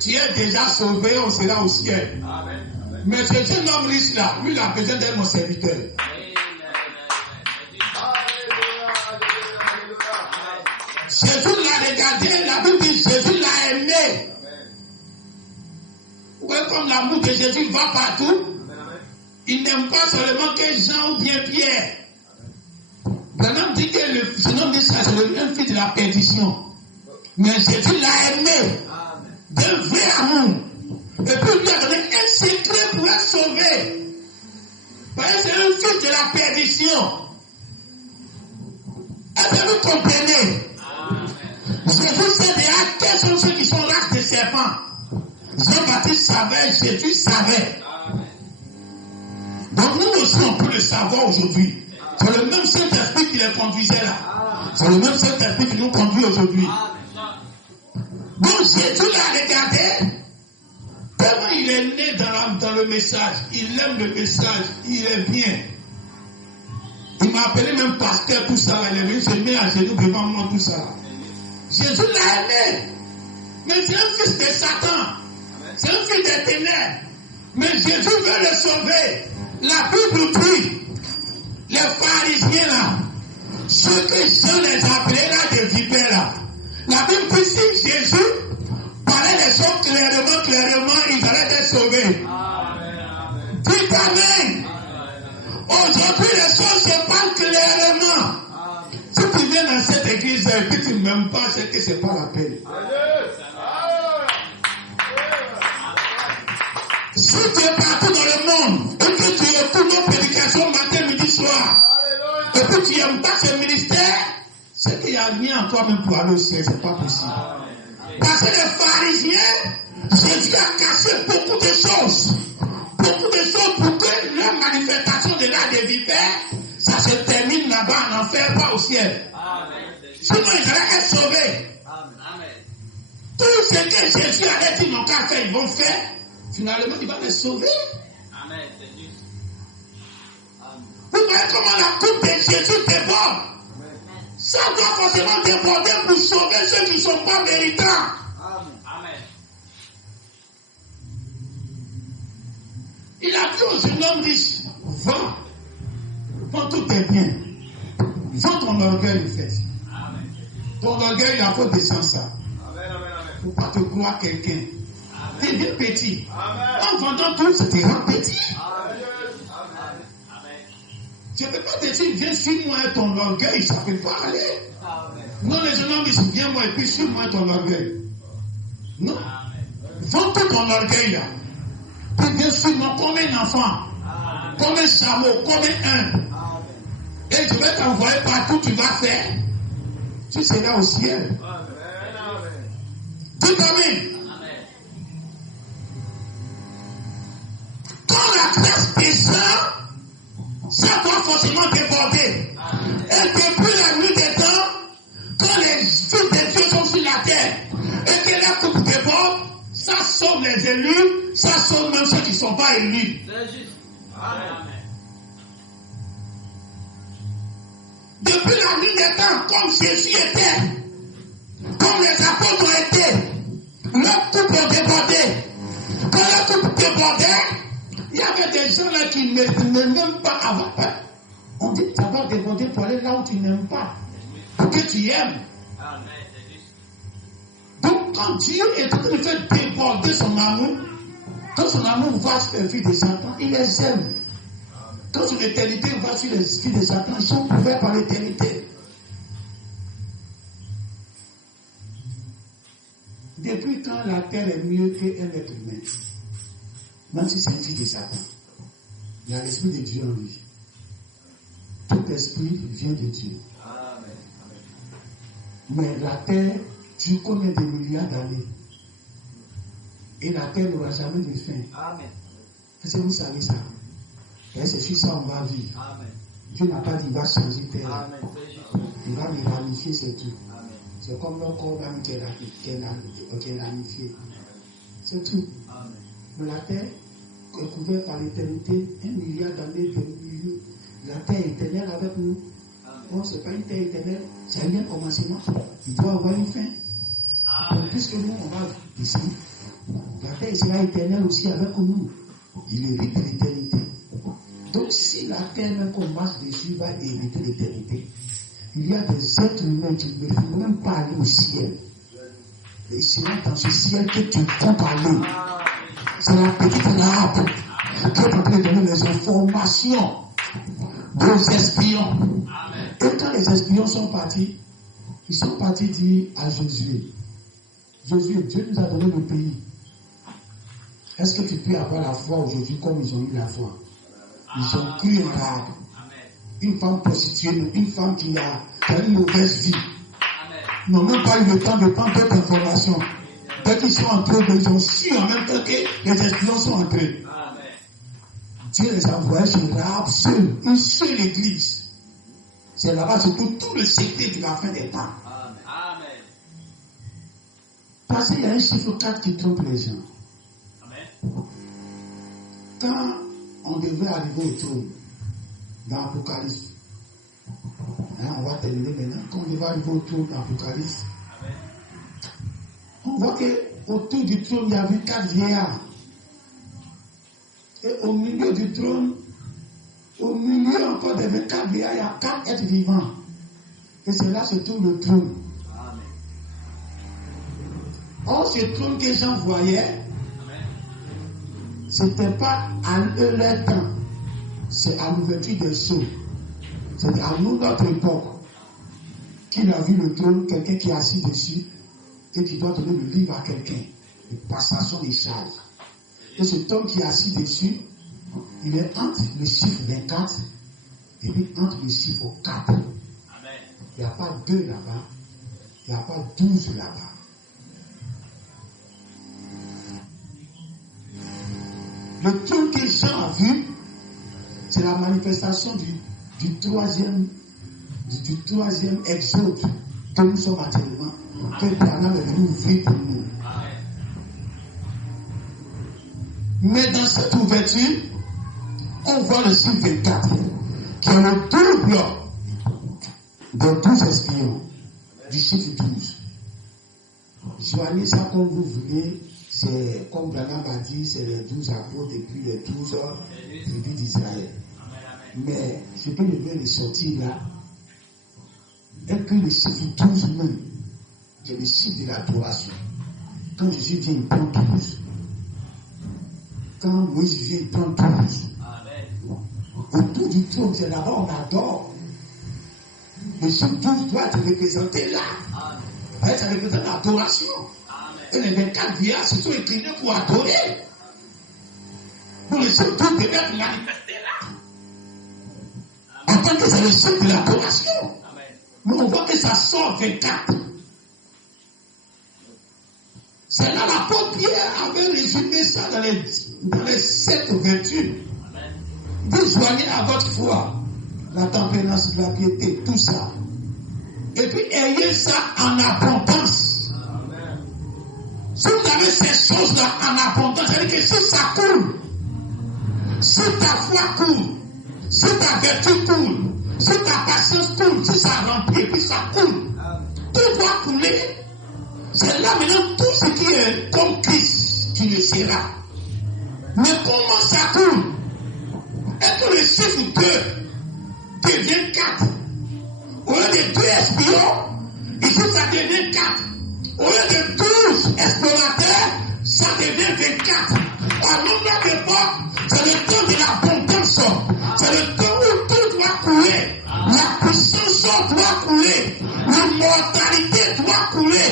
Tu es déjà sauvé, on sera au ciel. Mais ce jeune homme riche-là, lui, il a besoin d'être mon serviteur. Jésus l'a regardé, la Bible dit Jésus l'a aimé. Oui, comme l'amour de Jésus va partout, il n'aime pas seulement que Jean ou bien Pierre. Branham dit que le jeune homme de ça, c'est le même fils de la perdition. Mais Jésus l'a aimé d'un vrai amour. Et puis il lui a donné un secret pour être sauvé. C'est un fils de la perdition. Est-ce que vous comprenez? Jésus sait déjà quels sont ceux qui sont races de serpents. Jean-Baptiste savait, Jésus savait. Donc nous aussi on peut le savoir aujourd'hui. C'est le même Saint-Esprit qui les conduisait là. C'est le même Saint-Esprit qui nous conduit aujourd'hui. Donc Jésus l'a regardé. Tellement il est né dans le message. Il aime le message. Il est bien. Il m'a appelé même pasteur, tout ça. Il est venu se mettre à genoux devant moi, tout ça. Jésus l'a aimé. Mais c'est un fils de Satan. C'est un fils des ténèbres. Mais Jésus veut le sauver. La Bible dit, les pharisiens là, ceux que Jean les appelait là des vipères là. La Bible dit si Jésus parlait les choses clairement, ils allaient être sauvés. Dites Amen. Aujourd'hui, les choses se parlent clairement. Si tu viens dans cette église et que tu ne m'aimes pas, c'est que ce n'est pas la peine. Si tu es partout dans le monde et que tu écoutes nos prédications matin, midi, soir, et que tu n'aimes pas ce ministère, c'est qu'il y a rien en toi-même pour aller au ciel, ce n'est pas possible. Parce que les pharisiens, Jésus a caché beaucoup de choses. Beaucoup de choses pour que leur manifestation de l'art des vipères, ça se termine là-bas en enfer, pas au ciel. Sinon, ils allaient être sauvés. Tout ce que Jésus avait dit, n'ont qu'à faire, ils vont faire. Finalement, il va les sauver. Vous voyez comment la coupe de Jésus déborde. Ça doit forcément déborder pour sauver ceux qui ne sont pas méritants. Il a dit aux jeunes hommes riches, vends tout tes biens. Vends ton orgueil, en fait. Ton orgueil, il faut descendre ça. Il ne faut pas te croire quelqu'un. Tu es bien petit. En vendant tout, c'était un petit. Je ne peux pas te dire, viens suis-moi ton orgueil, ça ne peut pas aller. Non, les jeunes hommes disent, viens-moi et puis suis-moi ton orgueil. Non. Vends tout ton orgueil là. Tu viens suis-moi comme un enfant, comme un chameau, comme un. Et je vais t'envoyer partout, tu vas faire. Tu seras au ciel. Dis Amen. Quand la grâce descend, ça doit forcément déborder. Et depuis la nuit des temps, quand les fils de Dieu sont sur la terre, et que la coupe déborde, ça sauve les élus, ça sauve même ceux qui ne sont pas élus. Depuis la nuit des temps, comme Jésus était, comme les apôtres ont été, leur coupe a débordé. Quand la coupe débordait, il y avait des gens là qui ne même pas avoir peur. On dit que ça va déborder pour aller là où tu n'aimes pas, pour que tu aimes. Donc quand Dieu est en train de faire déborder son amour, quand son amour va sur les filles de Satan, il les aime. Quand son éternité va sur les filles de Satan, ils sont couverts par l'éternité. Depuis quand la terre est mieux qu'un être humain, même si c'est une fille de Satan, il y a l'esprit de Dieu en lui. Tout esprit vient de Dieu. Mais la terre, Dieu combien de milliards d'années. Et la terre n'aura jamais de fin. Est-ce que vous savez ça? Et c'est sur ça on va vivre. Dieu n'a pas dit qu'il va changer terre. Il va me ramifier, c'est tout. C'est comme le corps va me ramifier. C'est tout. Mais la terre est couverte par l'éternité, 1 milliard d'années, 2 millions. La terre est éternelle avec nous. Bon, ce n'est pas une terre éternelle, c'est un commencement. Il doit avoir une fin. Donc, puisque nous, on va ici, la terre sera éternelle aussi avec nous. Il hérite l'éternité. Donc, si la terre même qu'on marche dessus va hériter l'éternité, il y a des êtres humains qui ne peuvent même pas aller au ciel. Et c'est dans ce ciel que tu comptes aller. C'est la petite lappe qui est en train de donner les informations aux espions. Et quand les espions sont partis, ils sont partis dire à Josué, Josué, Dieu nous a donné le pays. Est-ce que tu peux avoir la foi aujourd'hui comme ils ont eu la foi? Ils ont cru en Rahab. Une femme prostituée, une femme qui a une mauvaise vie. Ils n'ont même pas eu le temps de prendre d'autres informations. Dès qu'ils sont entrés, ils ont su en même temps que les espions sont entrés. Dieu les a envoyés chez Rahab seul, une seule église. C'est là-bas surtout tout le secret de la fin des temps. Amen. Parce qu'il y a un chiffre 4 qui trompe les gens. Quand on devait arriver au trône, dans l'Apocalypse, on va terminer maintenant, quand on devait arriver au trône dans l'Apocalypse, on voit qu'autour du trône, il y avait 4 vieillards. Et au milieu du trône, au milieu encore des 24 vieillards, il y a 4 êtres vivants. Et c'est là se trouve le trône. Or, ce trône que Jean voyait, ce n'était pas à eux leur temps, c'est à l'ouverture des sceaux. C'est à nous, notre époque, qu'il a vu le trône, quelqu'un qui est assis dessus et qui doit donner le livre à quelqu'un, de passation des charges. Et cet homme qui est assis dessus, il est entre le chiffre 24 et puis entre le chiffre 4. Il n'y a pas 2 là-bas, il n'y a pas 12 là-bas. Le trône que Jean a vu, c'est la manifestation du troisième exode que nous sommes actuellement, que Branham est venu ouvrir pour nous. Mais dans cette ouverture, on voit le chiffre 24, qui est le double des 12 espions, du chiffre 12. Joignez ça comme vous voulez, c'est comme Branham a dit, c'est les 12 apôtres et puis les 12 tribus d'Israël. Mais ce que je veux ressortir là, est que le chiffre 12 même, c'est le chiffre de l'adoration. Quand Jésus vient, il prend 12. Quand Moïse vient, il prend 12. Autour du trône, c'est là-bas on adore. Le chiffre 12 doit être représenté là. Ça représente l'adoration. Et les 24 vieillards se sont inclinés pour adorer. Donc le chiffre 12 devait être manifesté là. En tant que c'est le chiffre de l'adoration. Mais on voit que ça sort 24. C'est là l'apôtre Pierre avait résumé ça dans les 7 vertus. Vous joignez à votre foi la tempérance, la piété, tout ça. Et puis ayez ça en abondance. Si vous avez ces choses-là en abondance, c'est-à-dire que si ça coule, si ta foi coule, si ta vertu coule, si ta patience coule, si ça remplit, puis ça coule, tout doit couler. C'est là maintenant tout ce qui est comme Christ qui le sera. Mais comment ça coule? Est-ce que le chiffre 2 devient 4? Au lieu de 2 espions, ici ça devient 4. Au lieu de 12 explorateurs, ça devient 24. À notre époque, c'est le temps de l'abondance. C'est le temps où tout doit couler. La puissance doit couler. L'immortalité doit couler.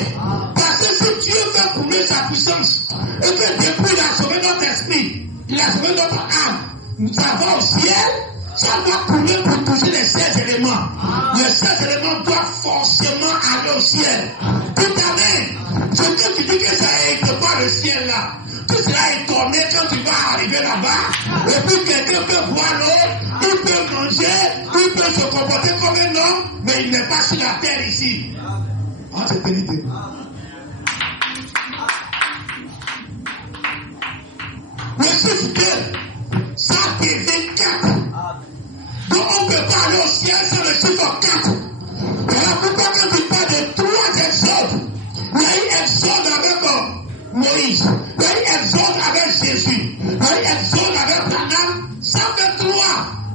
Parce que si Dieu veut couler sa puissance, et que depuis il a sauvé notre esprit, il a sauvé notre âme, nous avons au ciel, ça doit couler pour toucher les 16 éléments. Les 16 éléments doivent forcément aller au ciel. Tout amen. Ce que tu dis que ça est pas le ciel là. Tout cela est tourné quand tu vas arriver là-bas. Et puis quelqu'un peut boire l'eau, il peut manger, il peut se comporter comme un homme, mais il n'est pas sur la terre ici. En cette vérité. Le chiffre 2, ça devient 4. Donc on ne peut pas aller au ciel sans le chiffre 4. Voilà pourquoi quand tu parles de 3 exodes, il y a eu exode avec Moïse, il y a eu exode avec Jésus, il y a eu exode avec Branham, ça fait 3.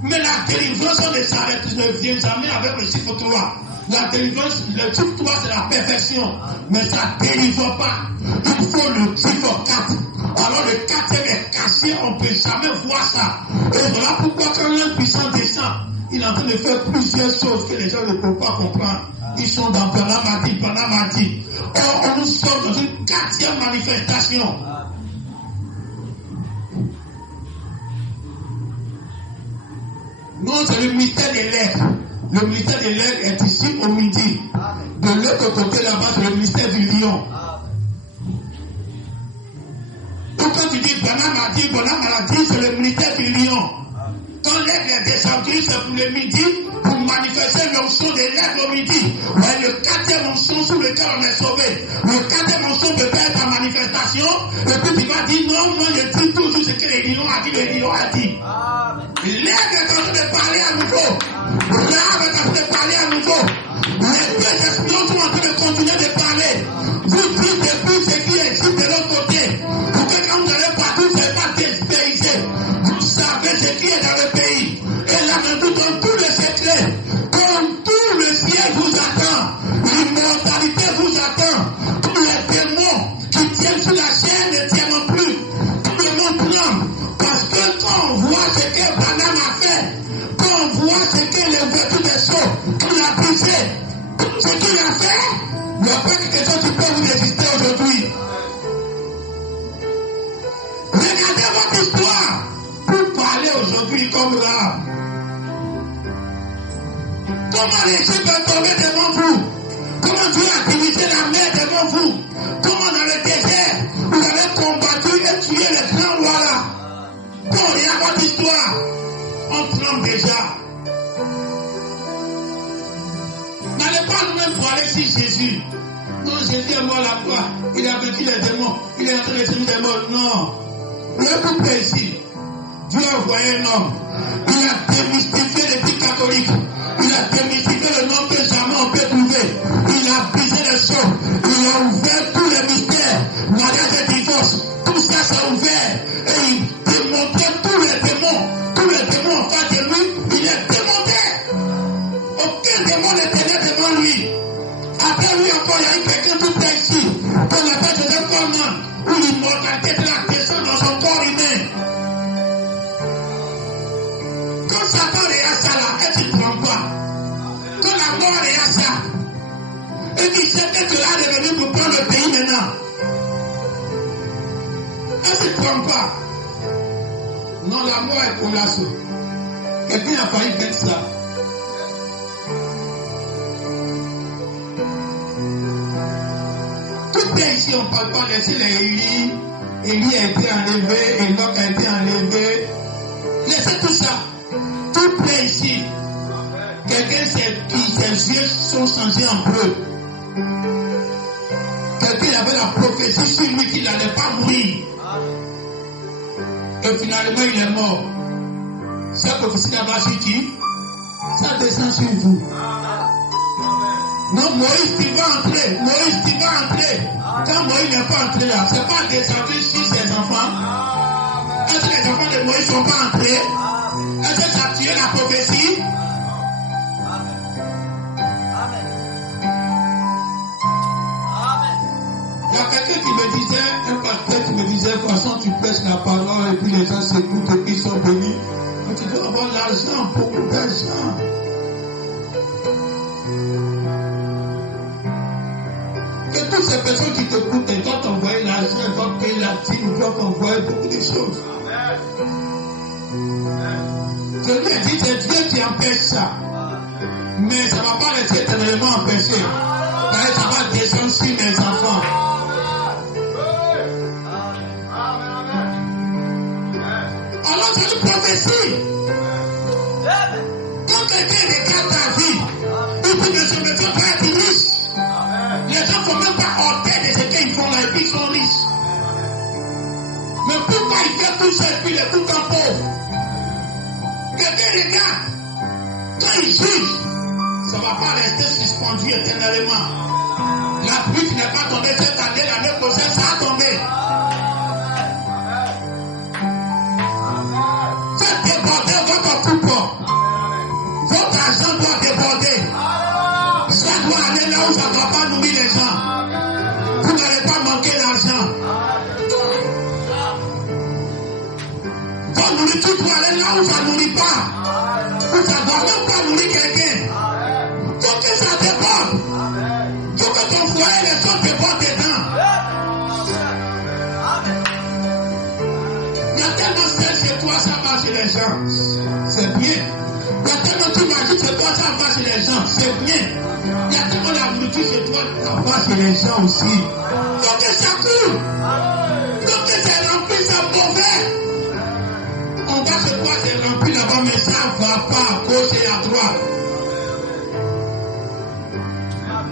Mais la délivrance ne vient jamais avec le chiffre 3. La délivrance, le chiffre 3 c'est la perfection, mais ça ne délivre pas. Il faut le chiffre 4. Alors le 4 est caché, on ne peut jamais voir ça. Et voilà pourquoi quand l'un puissant descend, il est en train de faire plusieurs choses que les gens ne peuvent pas comprendre. Ils sont dans Branham a dit. Or, nous sommes dans une 4e manifestation. Non, c'est le ministère des lettres. Le ministère des lettres est ici au midi. De l'autre côté là-bas, c'est le ministère du lion. Donc quand tu dis Bonham a dit, c'est le ministère du lion. Quand l'aigle est descendu, c'est pour le midi, pour manifester l'onction des lèvres au midi. Ouais, le quatrième onction sous lequel on est sauvé. Le quatrième onction peut être en manifestation. Et puis tu vas dire non, moi je dis toujours ce que les lions a dit, les lions a dit. L'aigle est en train de parler à nouveau. L'âme est en train de parler à nouveau. Les deux espions sont en train de continuer de parler. Vous dites depuis ce qui existe de l'autre côté. Pour que quand vous allez partout, ce n'est pas déspérisé. Vous savez ce qui est dans le pays. Et là, maintenant, dans tous les secrets, comme tout le ciel vous attend, l'immortalité vous attend, tous les démons qui tiennent sur la chaîne ne tiennent plus. Tout le monde tremble. Parce que quand on voit ce que Branham a fait, quand on voit ce que les vertus des sceaux, qu'il a brisé, ce qu'il a fait, il n'y a pas quelque chose qui peut vous résister aujourd'hui. Regardez votre histoire pour parler aujourd'hui comme là. Comment les chiens peuvent tomber devant vous? Comment Dieu a dirigé la mer devant vous? Comment dans le désert vous avez combattu et tué les grands rois là? Quand il y a votre histoire, on tremble déjà. N'allez pas nous-mêmes pour aller sur Jésus. Non, Jésus est mort à la croix. Il a vaincu les démons. Il est en train de tuer les morts. Non. Le couple ici. Dieu a envoyé un homme. Il a démystifié les petits catholiques. Il a démystifié le nom que jamais on peut trouver. Il a brisé les sceaux. Il a ouvert tous les mystères. Mariage et divorce. Tout ça s'est ouvert. Et il démontrait tous les démons. Tous les démons en face de lui. Il les démontait. Aucun démon ne tenait devant lui. Après lui encore, il y a eu quelqu'un tout près ici. Qu'on appelle Joseph Coleman. Où l'immortalité de la descend dans son corps humain. Quand Satan regarde ça là, elle ne prend pas. Quand la mort regarde ça, et qu'il sait que tu es revenu pour prendre le pays maintenant. Elle ne prend pas. Non, la mort est pour l'assaut. Quelqu'un a failli faire ça. Tout est ici, on ne parle pas laisser les Élie. Élie a été enlevé, Enoch a été enlevé. Laissez tout ça. Tout est ici. Quelqu'un ses yeux sont changés en bleu. Quelqu'un avait la prophétie sur lui qu'il n'allait pas mourir. Et finalement, il est mort. Cette prophétie là-bas sur qui? Ça descend sur vous. Non, Moïse, tu vas entrer. Moïse, tu vas entrer. Quand Moïse n'est pas entré là, c'est pas descendu sur ses enfants. Est-ce que les enfants de Moïse ne sont pas entrés? Est-ce que ça a tué la prophétie? Il y a quelqu'un qui me disait, un pasteur qui me disait, de toute façon tu prêches la parole et puis les gens s'écoutent et puis ils sont bénis. Mais tu dois avoir l'argent, beaucoup d'argent. Et toutes ces personnes qui t'écoutent, elles doivent t'envoyer l'argent, elles doivent payer la dîme, elles doivent t'envoyer beaucoup de choses. Je lui ai dit, c'est Dieu qui empêche ça. Mais ça ne va pas laisser éternellement empêcher. Parce que ça va descendre sur mes enfants. Alors c'est une prophétie. Quand quelqu'un regarde ta vie, il dit que je ne veux pas être riche. Les gens ne font même pas honte de ce qu'ils font là et puis ils sont riches. Mais pourquoi il fait tout ça et puis il est tout en pauvre? Quelqu'un regarde, quand il juge, ça ne va pas rester suspendu éternellement. La pluie qui n'est pas tombée cette année, l'année prochaine, ça a tombé. Faites déborder votre coupon. Votre argent doit déborder. Ça doit aller là où ça ne doit pas nourrir les gens. Vous n'allez pas manquer l'argent. Votre nourriture doit aller là où ça ne nourrit pas. Où ça ne doit même pas nourrir quelqu'un. Faut que ça déborde. Faut que ton foyer, les gens débordent dedans. Il y a tellement de chez toi, ça marche chez les gens. C'est bien. tu manges chez toi, ça va chez les gens. C'est bien. Il y a tellement la nourriture chez toi, ça va chez les gens aussi. Faut que ça coule. Faut que c'est rempli, c'est mauvais. On va chez toi, c'est rempli là-bas, mais ça ne va pas à gauche et à droite.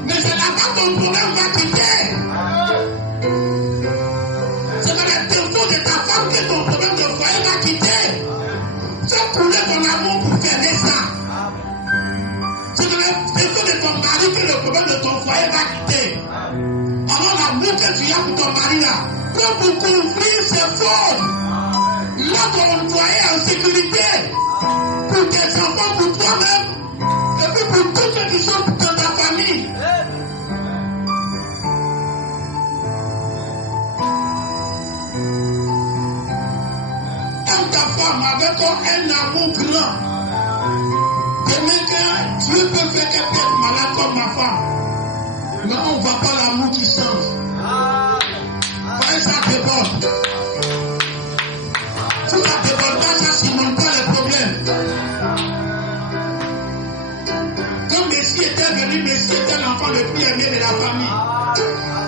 Mais c'est là-bas ton problème va quitter. C'est dans les défauts de ta femme que ton problème de foyer va quitter. C'est couler ton amour pour fermer ça. C'est dans les défauts de ton mari que le problème de ton foyer va quitter. Alors l'amour que tu as pour ton mari là, pour couvrir ses fautes. Là ton foyer est en sécurité. Pour tes enfants, pour toi-même. Et puis pour tous ceux qui sont dans ta famille. Ta femme avec un amour grand. Demain que Dieu peut faire qu'elle puisse être malade comme ma femme. Mais on ne voit pas l'amour qui change. Voyez, ça déborde. Si ça déborde pas, ça ne simule pas les problèmes. Quand Messie était venu, Messie était l'enfant le plus aimé de la famille.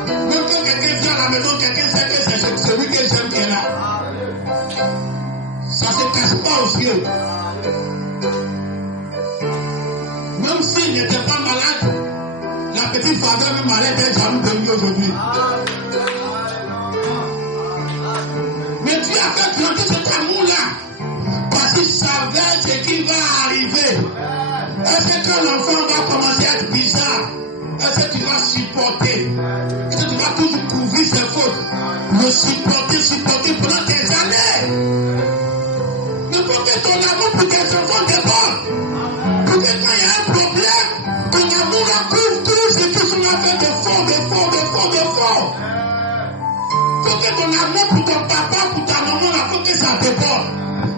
Même quand quelqu'un vient à la maison, quelqu'un sait que c'est celui que j'aime qui est là. Ça ne se cache pas aux yeux. Même s'il n'était pas malade, la petite femme même malade est jaloux de lui aujourd'hui. Mais Dieu a fait grandir cet amour-là parce qu'il savait ce qui va arriver. Est-ce que l'enfant va commencer à être bizarre? Est-ce que tu vas supporter? Est-ce que tu vas toujours couvrir ses fautes? Le supporter pendant des années? Pour que ton amour pour tes enfants déborde. Pour que quand il y a un problème, ton amour couvre tout ce qui sont affaires de faux. Faut que ton amour pour ton papa, pour ta maman, là, faut que ça déborde.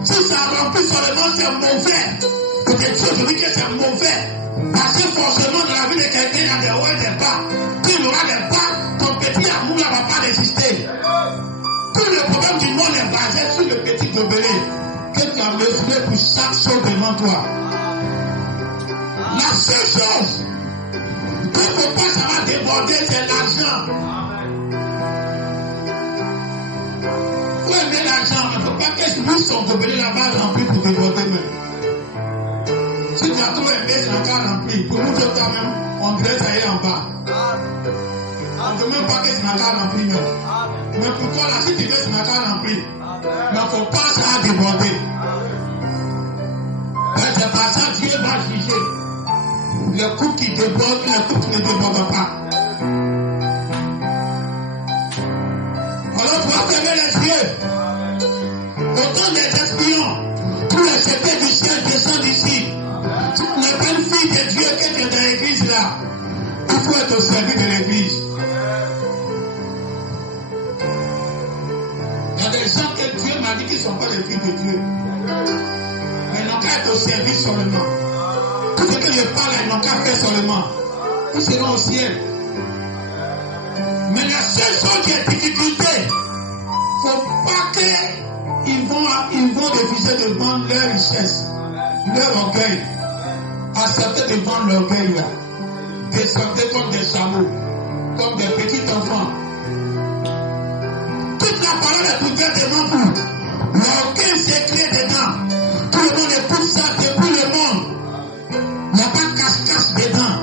Si ça remplit seulement, c'est mauvais. Pour que Dieu te dit que c'est mauvais. Parce que forcément, dans la vie de quelqu'un, il y a des hauts et des bas. Quand il y aura des bas, ton petit amour là ne va pas résister. Tout le problème du monde est basé sur le petit gobelin que tu as mesuré pour chaque chose devant toi. La seule chose que ne faut pas ça va déborder, c'est l'argent. Il faut aimer l'argent, mais il ne faut pas que lui son gobelet là-bas rempli pour déborder même. Si tu as trop aimé, c'est encore rempli. Pour nous autres quand même, on dirait ça y est en bas. On ne demande pas que c'est encore rempli même. Mais pour toi là, si tu veux, c'est encore rempli. Mais il ne faut pas ça déborder. C'est pas ça Dieu va juger. Le couple qui déborde, le couple qui ne déborde pas. Alors, pour fermer les yeux, autant des espions, tous les secrets du ciel descendent ici. Tu n'es pas une fille de Dieu que tu es dans l'église là. Il faut être au service de l'église. Il y a des gens que Dieu m'a dit qu'ils ne sont pas les filles de Dieu. Mais ils n'ont qu'à être au service seulement. Tout ce que je parle, ils n'ont qu'à faire seulement. Ils seront au ciel. Mais la seule chose qui est difficulté, il ne faut pas qu'ils vont refuser de vendre leur richesse, leur orgueil. Accepter de vendre l'orgueil là. Descendre comme des chameaux, comme des petits enfants. Toute la parole est ouverte devant vous. L'orgueil s'écrit dedans. Tout le monde écoute ça depuis le monde. Il n'y a pas cache-cache dedans.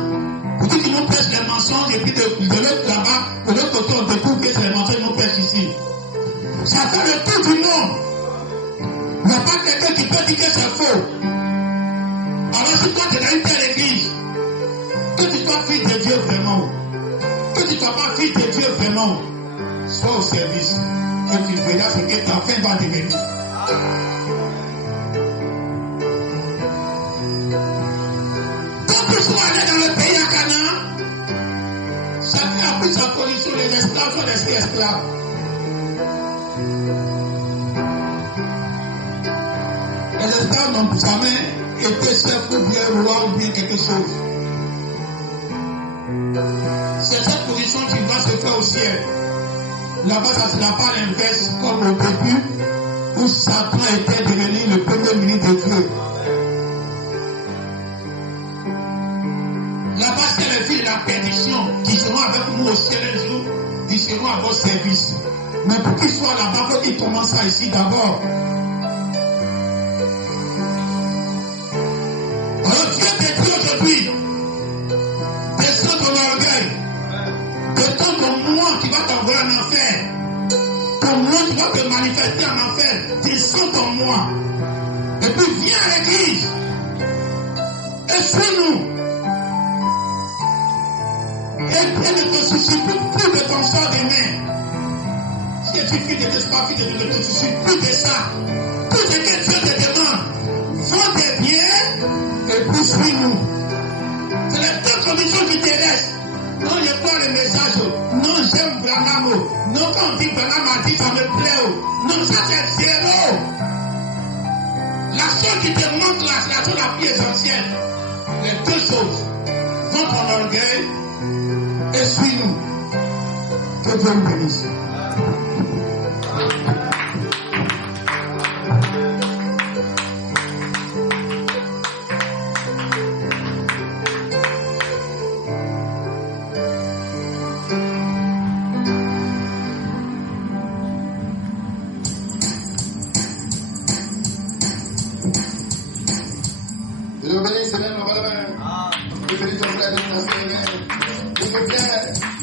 Vous dites qu'ils nous prêchent des mensonges et puis de l'autre là-bas, de l'autre côté, on découvre que c'est les mensonges qu'ils nous prêchent ici. Ça fait le tour du monde. Il n'y a pas quelqu'un qui peut dire que c'est faux. Alors si toi tu es dans une telle église, que tu sois fille de Dieu vraiment, que tu ne sois pas fille de Dieu vraiment, sois au service. Que tu verras ce que ta fin va devenir. Quand ils sont allés dans le pays à Canaan, chacun a pris sa position, les esclaves sont restés esclaves. Les esclaves n'ont jamais été chefs ou bien roi ou bien quelque chose. C'est cette position qui va se faire au ciel. Là-bas, ça ne sera pas l'inverse comme au début, où Satan était devenu le premier ministre de Dieu. la perdition, qui seront avec nous au ciel un jour, ils seront à votre service. Mais pour qu'ils soient là-bas, il faut qu'ils commencent ça ici d'abord. Alors Dieu te dit aujourd'hui, descends ton orgueil, descends ton moi qui va t'envoyer en enfer, ton moi qui va te manifester en enfer, descends ton moi. Et puis viens à l'église, et suis-nous. Et ne te soucie plus de ton sort demain. Si tu es fille de Dieu, pas fille de Dieu, ne te soucie plus de ça. Tout ce que Dieu te demande, vends tes biens et puis suis-nous. C'est les deux conditions qui te restent. Non, je vois le message. Non, j'aime Branham. Non, quand on dit Branham a dit, ça me plaît. Non, ça c'est zéro. La chose qui te manque là, c'est la chose la plus essentielle. Les deux choses. Vends ton orgueil et suis-nous. Que Dieu nous bénisse. Dieu bénisse, Seigneur, voilà. Dieu bénisse ton frère, Dieu bénisse ton frère.